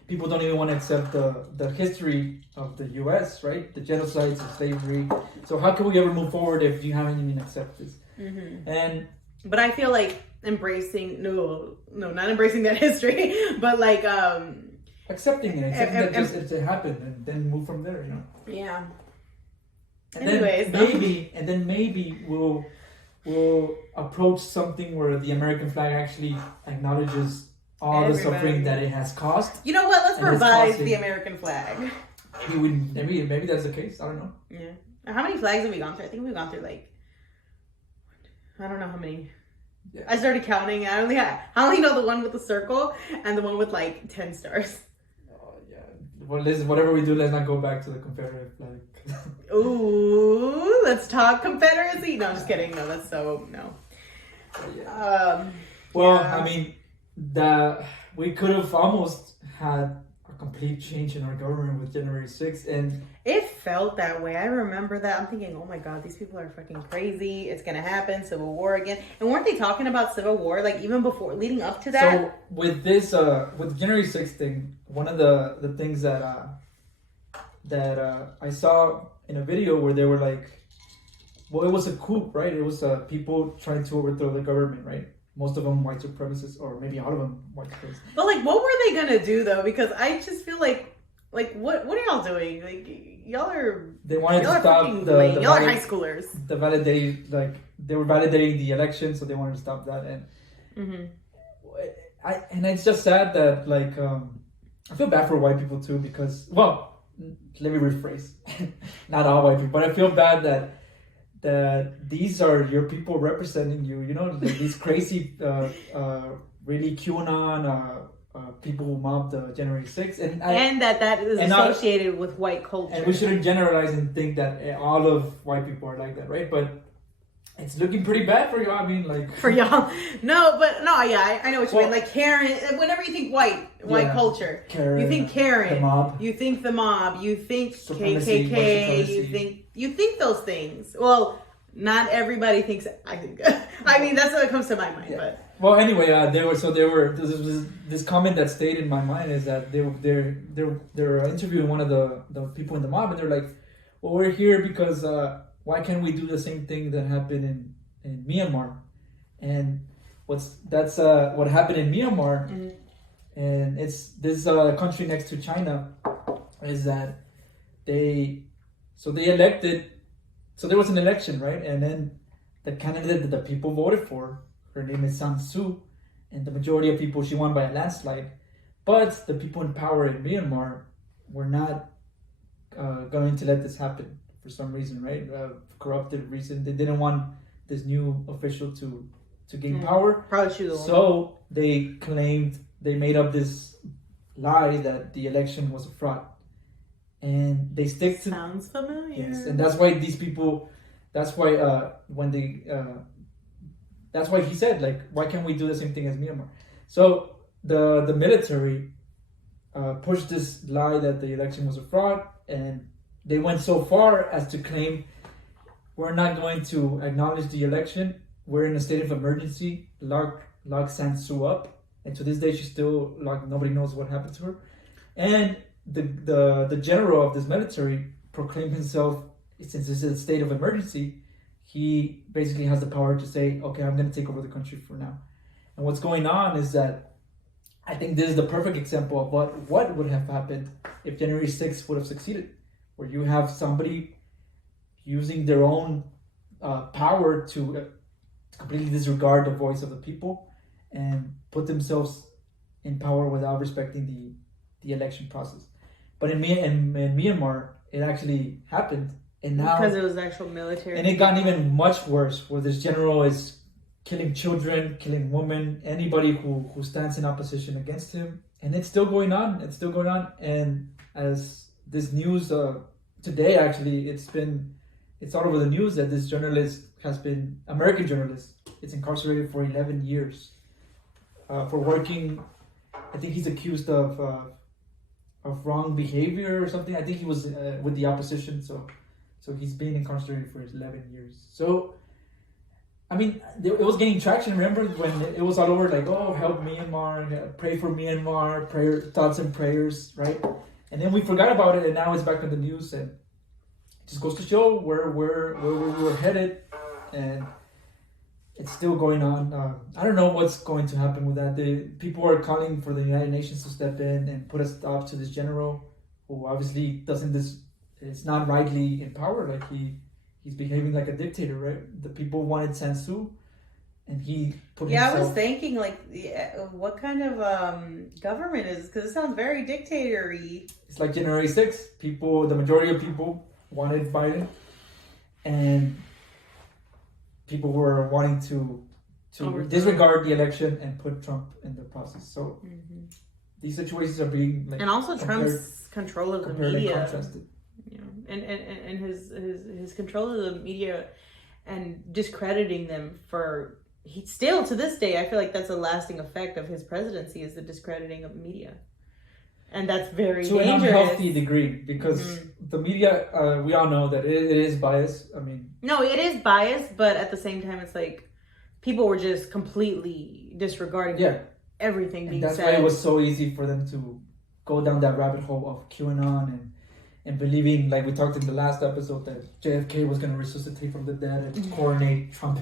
People don't even want to accept the history of the U.S., right? The genocides of slavery. So how can we ever move forward if you haven't even accepted this? Mm-hmm. But I feel like embracing not embracing that history, but like accepting that it happened and then move from there, you know? Yeah. And then maybe we'll approach something where the American flag actually acknowledges all the suffering that it has caused. You know what? Let's revise the American flag. Maybe that's the case. I don't know. Yeah. How many flags have we gone through? I think we've gone through like, I don't know how many. Yeah. I started counting. I only know the one with the circle and the one with like 10 stars. Oh yeah. Well, whatever we do, let's not go back to the Confederate flag. Ooh, let's talk Confederacy. No, I'm just kidding. No, that's so no. Yeah. I mean, we could have almost had a complete change in our government with January 6th, and it felt that way. I remember that. I'm thinking, oh my God, these people are fucking crazy. It's gonna happen, civil war again. And weren't they talking about civil war like even before, leading up to that? So with this, with January 6th thing, one of the things that I saw in a video where they were like, well, it was a coup, right? It was people trying to overthrow the government, right? Most of them white supremacists, or maybe all of them white supremacists. But like, what were they gonna do though? Because I just feel like what are y'all doing? Like, y'all are to stop y'all are high schoolers. The validate, like they were validating the election, so they wanted to stop that. And and it's just sad that like I feel bad for white people too, because let me rephrase, not all white people, but I feel bad that these are your people representing you, you know, these crazy, really QAnon people who mobbed January 6th. And that is associated with white culture. And we shouldn't generalize and think that all of white people are like that, right? But it's looking pretty bad for y'all. I mean, like... For y'all. I know what you mean. Like Karen, whenever you think white culture, Karen, you think Karen. The mob. You think the mob. You think Supremacy, KKK. You think those things. Well, not everybody thinks... I mean, that's what comes to my mind, but... Well, anyway, this comment that stayed in my mind is that they're interviewing one of the people in the mob, and they're like, well, we're here because why can't we do the same thing that happened in Myanmar? And what happened in Myanmar, and it's this country next to China, is that they elected, so there was an election, right? And then the candidate that the people voted for, her name is San Suu, and the majority of people, she won by a landslide. But the people in power in Myanmar were not going to let this happen for some reason, right? Corrupted reason. They didn't want this new official to gain power. Probably so they made up this lie that the election was a fraud. And they stick to... Sounds familiar. Yes, and that's why these people... That's why that's why he said, like, why can't we do the same thing as Myanmar? So the military pushed this lie that the election was a fraud, and they went so far as to claim, we're not going to acknowledge the election. We're in a state of emergency. Lock San Suu up, and to this day she's still locked. Nobody knows what happened to her. And the general of this military proclaimed himself, since this is a state of emergency, he basically has the power to say, okay, I'm going to take over the country for now. And what's going on is that I think this is the perfect example of what would have happened if January 6th would have succeeded, where you have somebody using their own power to completely disregard the voice of the people and put themselves in power without respecting the election process. But in Myanmar, it actually happened, and now because it was actual military, and it got even much worse, where this general is killing children, killing women, anybody who stands in opposition against him, and it's still going on. It's still going on, and as this news today, actually, it's all over the news that this journalist has been American journalist. It's incarcerated for 11 years for working. I think he's accused of wrong behavior or something. I think he was with the opposition, so he's been incarcerated for 11 years. So, I mean, it was gaining traction. Remember when it was all over, like, oh, help Myanmar, pray for Myanmar, thoughts and prayers, right? And then we forgot about it, and now it's back on the news, and it just goes to show where we were headed, and it's still going on. I don't know what's going to happen with that. People are calling for the United Nations to step in and put a stop to this general, who obviously it's not rightly in power. Like he's behaving like a dictator, right? The people wanted San Suu, and he put himself... I was thinking, like, what kind of government is this? Because it sounds very dictator-y. It's like January 6th. The majority of people wanted Biden, and people were wanting to disregard the election and put Trump in the process. So these situations are being and also Trump's control of the media, contrasted. And his control of the media and discrediting them for still to this day. I feel like that's a lasting effect of his presidency, is the discrediting of media, and that's very to dangerous. an unhealthy degree, because the media, we all know that it is biased. I mean, no, it is biased, but at the same time, it's like people were just completely disregarding everything being said. That's why it was so easy for them to go down that rabbit hole of QAnon and believing, like we talked in the last episode, that JFK was going to resuscitate from the dead and coronate Trump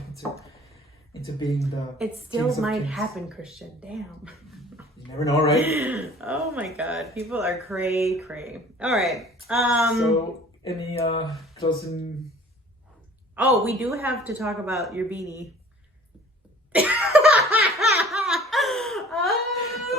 into being the... It still might happen, Christian. Damn. You never know, right? Oh my God. People are cray. All right. So, any closing... Oh, we do have to talk about your beanie.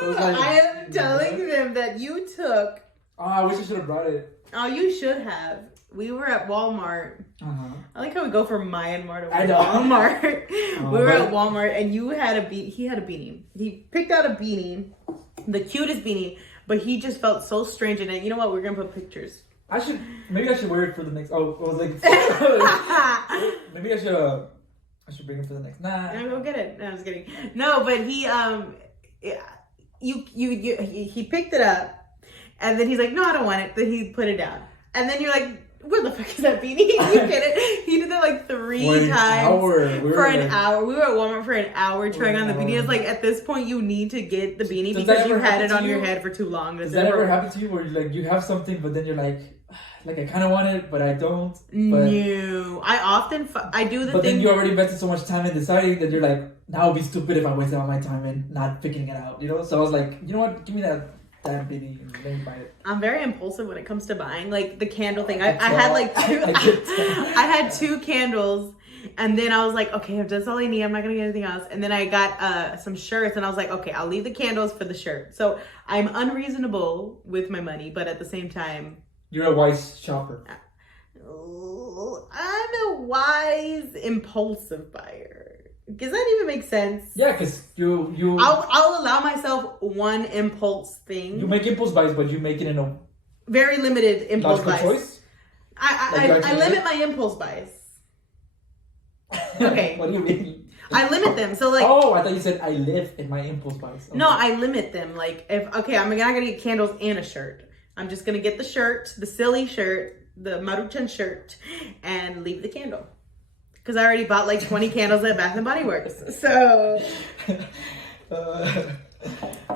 I am telling them that you took... Oh, I wish I should have brought it. Oh, you should have. We were at Walmart. I like how we go from Myanmar to Walmart. We were at Walmart, and he had a beanie. He picked out a beanie, the cutest beanie, but he just felt so strange in it. You know what? We're gonna put pictures. Maybe I should wear it for the next. Oh, I was like, maybe I should bring it for the next. Nah, go get it. No, I was kidding. No, but he picked it up. And then he's like, no, I don't want it. Then he put it down. And then you're like, where the fuck is that beanie? You get it? He did that like 3 times. For an hour. We were at Walmart for an hour trying on the beanie. It's like, at this point, you need to get the beanie because you had it on your head for too long. Does that ever happen to you where like you have something, but then you're like I kind of want it, but I don't? No. I often, I do the thing. But then you already invested so much time in deciding that you're like, now it would be stupid if I wasted all my time and not figuring it out, you know? So I was like, you know what? Give me that damn beanie and let me buy it. I'm very impulsive when it comes to buying, like the candle thing. I had like two. I had 2 candles, and then I was like, okay, if that's all I need, I'm not gonna get anything else. And then I got some shirts, and I was like, okay, I'll leave the candles for the shirt. So I'm unreasonable with my money, but at the same time, you're a wise shopper. I'm a wise impulsive buyer. Does that even make sense? Yeah, because you I'll allow myself one impulse thing. You make impulse buys, but you make it in a very limited impulse buys. Choice? I limit my impulse buys. Okay. What do you mean? I limit them. So like. Oh, I thought you said I live in my impulse buys. Okay. No, I limit them. Like I'm not gonna get candles and a shirt. I'm just gonna get the shirt, the silly shirt, the Maruchan shirt, and leave the candle. Because I already bought like 20 candles at Bath & Body Works. So,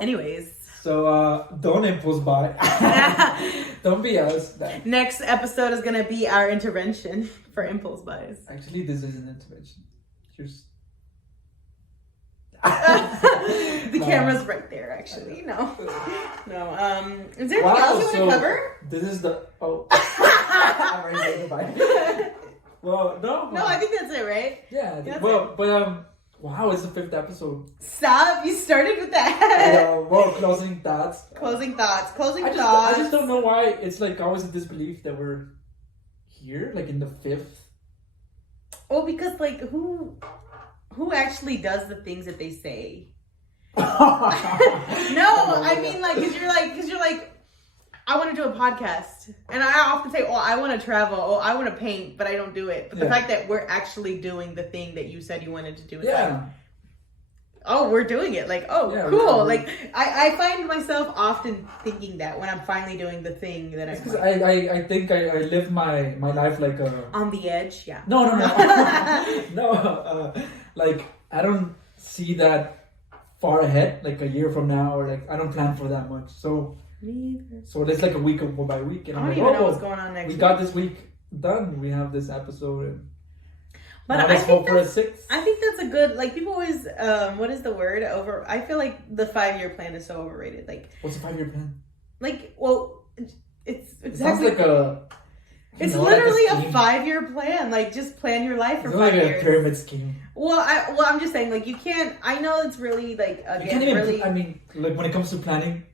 anyways. So, don't impulse buy. Don't be us. Next episode is going to be our intervention for impulse buys. Actually, this is an intervention. Here's... The camera's right there, actually. No. Is there anything else you want to cover? This is the... Oh. I'm ready to say goodbye. Well, no. No, I think that's it, right? Yeah. Well, but Wow, it's the 5th episode. Stop! You started with that. Well, closing thoughts. Closing thoughts. I just don't know why it's like always a disbelief that we're here, like in the 5th. Well, because like who actually does the things that they say? No, I mean like because you're like I want to do a podcast, and I often say, "Oh, I want to travel. Oh, I want to paint," but I don't do it. But the fact that we're actually doing the thing that you said you wanted to do, is like, oh, we're doing it. Like, oh, cool. Like, I find myself often thinking that when I'm finally doing the thing that because I think I live my life like on the edge. Yeah. No. No. Like I don't see that far ahead, like a year from now, or like I don't plan for that much. So it's like a week by week, and I don't even know what's going on next week. We got this week done. We have this episode, and but I think that's a good, like, people always what is the word, I feel like the 5-year plan is so overrated. Like, what's a 5-year plan? Like, well, it's exactly, it sounds like it's literally a 5-year plan. Like, just plan your life for 5 years. A pyramid scheme. Well, I'm just saying, like, you can't. I know it's really like again, really. I mean, like when it comes to planning,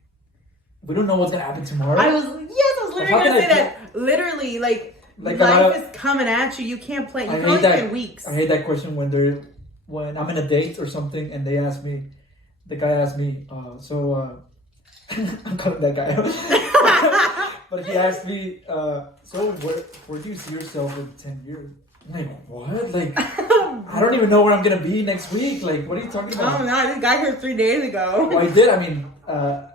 we don't know what's gonna happen tomorrow. I was literally gonna say that. Literally, like life is coming at you. You can't plan. You can only plan weeks. I hate that question when I'm in a date or something, and the guy asked me, I'm calling that guy. But he asked me, so where do you see yourself in 10 years? I'm like, what? Like, I don't even know where I'm going to be next week. Like, what are you talking about? Oh, no, this guy here 3 days ago. Well, I did. I mean, I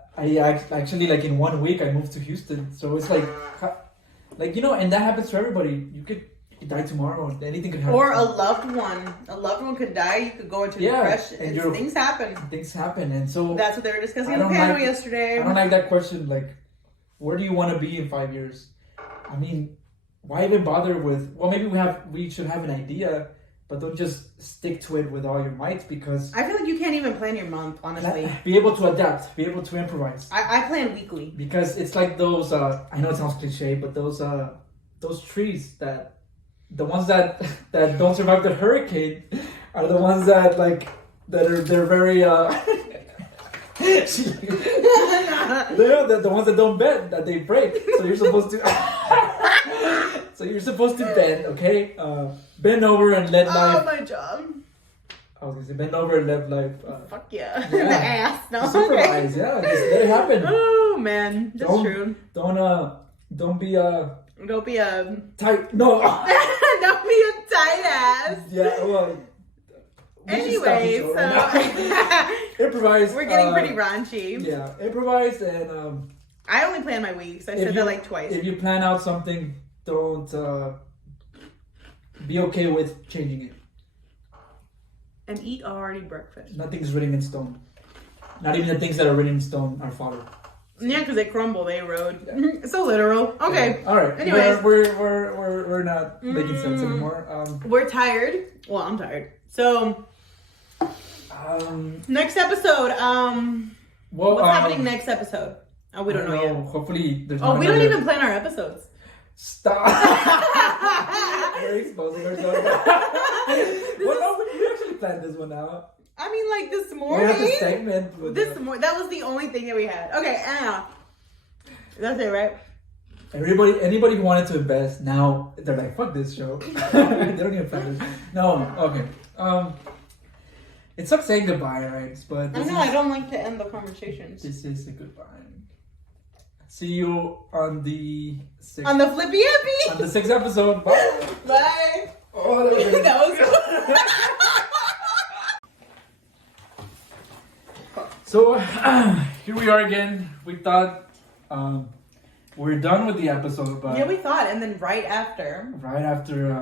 actually, like, in 1 week, I moved to Houston. So it's like, and that happens to everybody. You could die tomorrow. Anything could happen. Or a loved one. A loved one could die. You could go into depression. And things happen. Things happen. And so that's what they were discussing on the panel yesterday. I don't like that question. Like, where do you want to be in 5 years? I mean, why even bother with? Well, maybe we should have an idea, but don't just stick to it with all your might, because I feel like you can't even plan your month, honestly. Be able to adapt, be able to improvise. I plan weekly, because it's like those. I know it sounds cliche, but those trees that the ones that don't survive the hurricane are the ones that they're very. They're the ones that don't bend, that they break. So you're supposed to bend, okay? Bend over and let life. Oh, my job. I was gonna say bend over and let life. Fuck yeah. The ass. No. Supervise, yeah. Just let it happen. Oh man, that's true. Don't be tight. No. Don't be a tight ass. Yeah. Well. Anyway, so improvise. We're getting pretty raunchy. Yeah, improvise and. I only plan my weeks. I said that like twice. If you plan out something, don't be okay with changing it. And eat already breakfast. Nothing's written in stone. Not even the things that are written in stone are followed. Yeah, because they crumble, they erode. Yeah. So literal. Okay. Yeah. All right. Anyways, we're not making sense anymore. We're tired. Well, I'm tired. So. Next episode. What's happening next episode? Oh, we don't know yet. Hopefully, there's. Oh, we don't even plan our episodes. Stop. We're exposing ourselves. Well, no, we actually planned this one out. I mean, like this morning. We had the segment. That was the only thing that we had. Okay, Anna. That's it, right? Anybody who wanted to invest, now they're like, fuck this show. They don't even plan this. No, okay. It sucks saying goodbye, right? But I don't like to end the conversations. This is a goodbye. See you on the 6th. On the flippy happy. On the 6th episode. Bye. Bye. Oh, that was good. So here we are again. We thought we're done with the episode, but we thought, and then right after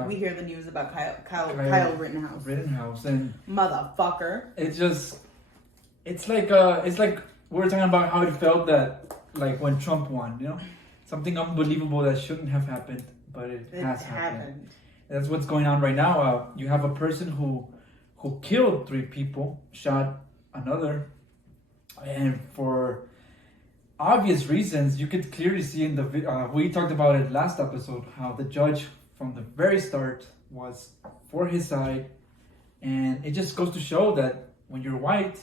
we hear the news about Kyle Rittenhouse, and motherfucker. It's like we were talking about how it felt that like when Trump won, something unbelievable that shouldn't have happened, but it has happened. That's what's going on right now. You have a person who killed 3 people, shot another, and for obvious reasons, you could clearly see in the we talked about it last episode, how the judge from the very start was for his side, And it just goes to show that when you're white,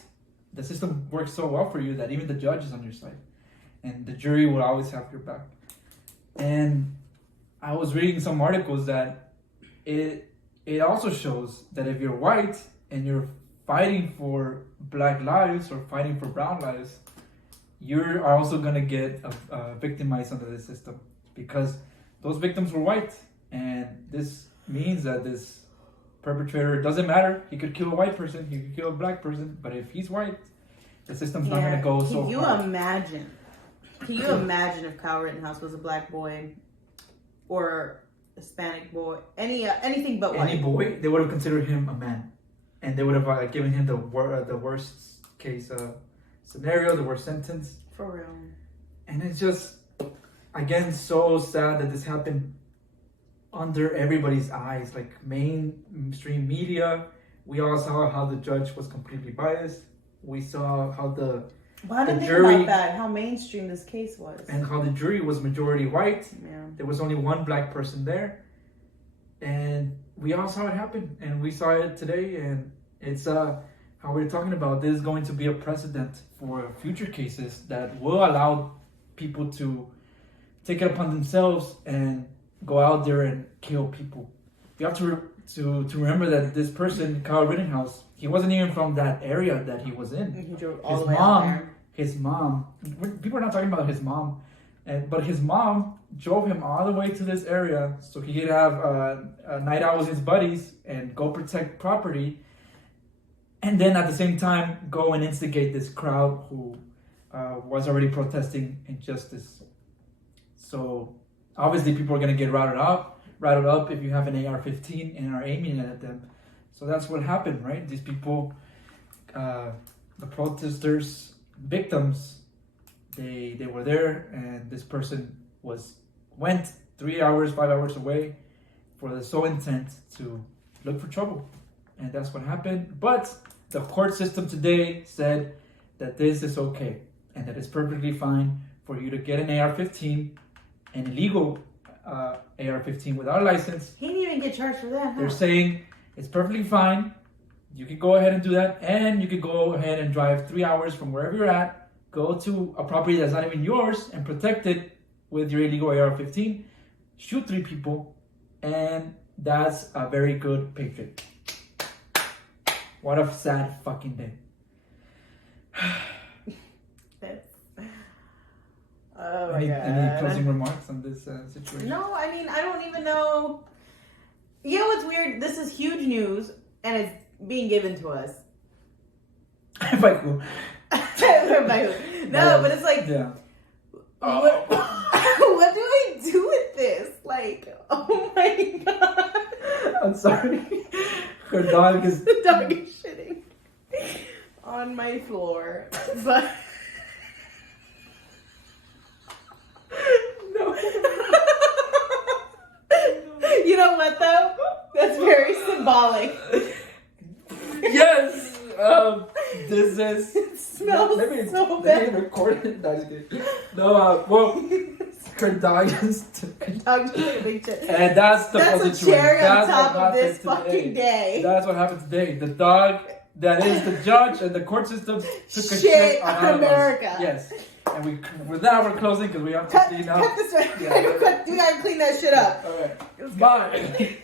the system works so well for you that even the judge is on your side. And the jury will always have your back. And I was reading some articles that it also shows that if you're white and you're fighting for black lives or fighting for brown lives, you are also going to get victimized under this system because those victims were white. And this means that this perpetrator, it doesn't matter, he could kill a white person, he could kill a black person, but if he's white, the system's not going to go so far. Can you imagine if Kyle Rittenhouse was a black boy or Hispanic boy, anything but white? Any boy, they would have considered him a man, and they would have given him the worst case scenario, the worst sentence. For real. And it's just, again, so sad that this happened under everybody's eyes, like mainstream media. We all saw how the judge was completely biased. We saw how the jury, about that, how mainstream this case was. And how the jury was majority white. Yeah. There was only one black person there. And we all saw it happen. And we saw it today. And it's how we're talking about this is going to be a precedent for future cases that will allow people to take it upon themselves and go out there and kill people. You have to remember that this person, Kyle Rittenhouse, he wasn't even from that area that he was in. He drove all the way out there. His mom, people are not talking about his mom, but his mom drove him all the way to this area so he could have a night out with his buddies and go protect property, and then at the same time go and instigate this crowd who was already protesting injustice. So obviously people are going to get routed up if you have an AR-15 and are aiming it at them. So that's what happened, right? These people, the protesters, victims, they were there, and this person went 3 hours, 5 hours away for the sole intent to look for trouble, and that's what happened. But the court system today said that this is okay and that it's perfectly fine for you to get an AR-15, an illegal AR-15 without a license. He didn't even get charged for that. Huh? They're saying it's perfectly fine. You could go ahead and do that, and you could go ahead and drive 3 hours from wherever you're at, go to a property that's not even yours, and protect it with your illegal AR-15, shoot 3 people, and that's a very good patriot. What a sad fucking day. Oh my God. Any closing remarks on this situation? No, I mean, I don't even know. You know what's weird? This is huge news, and it's being given to us. By who? By who? No, but it's like, yeah. What do I do with this? Like, oh my God. I'm sorry. Her dog is... The dog is shitting on my floor. But... No. You know what, though? That's very symbolic. Yes. This is... It smells so bad. Let me record it. No, well... Her dog is... Her dog is doing a big shit. And that's the That's a cherry on top of this fucking day. That's what happened today. The dog that is the judge and the court system took a shit on America. Us. Yes. And with that, we're closing because we have to clean up. Cut this right. We gotta clean that shit up. All right. Bye.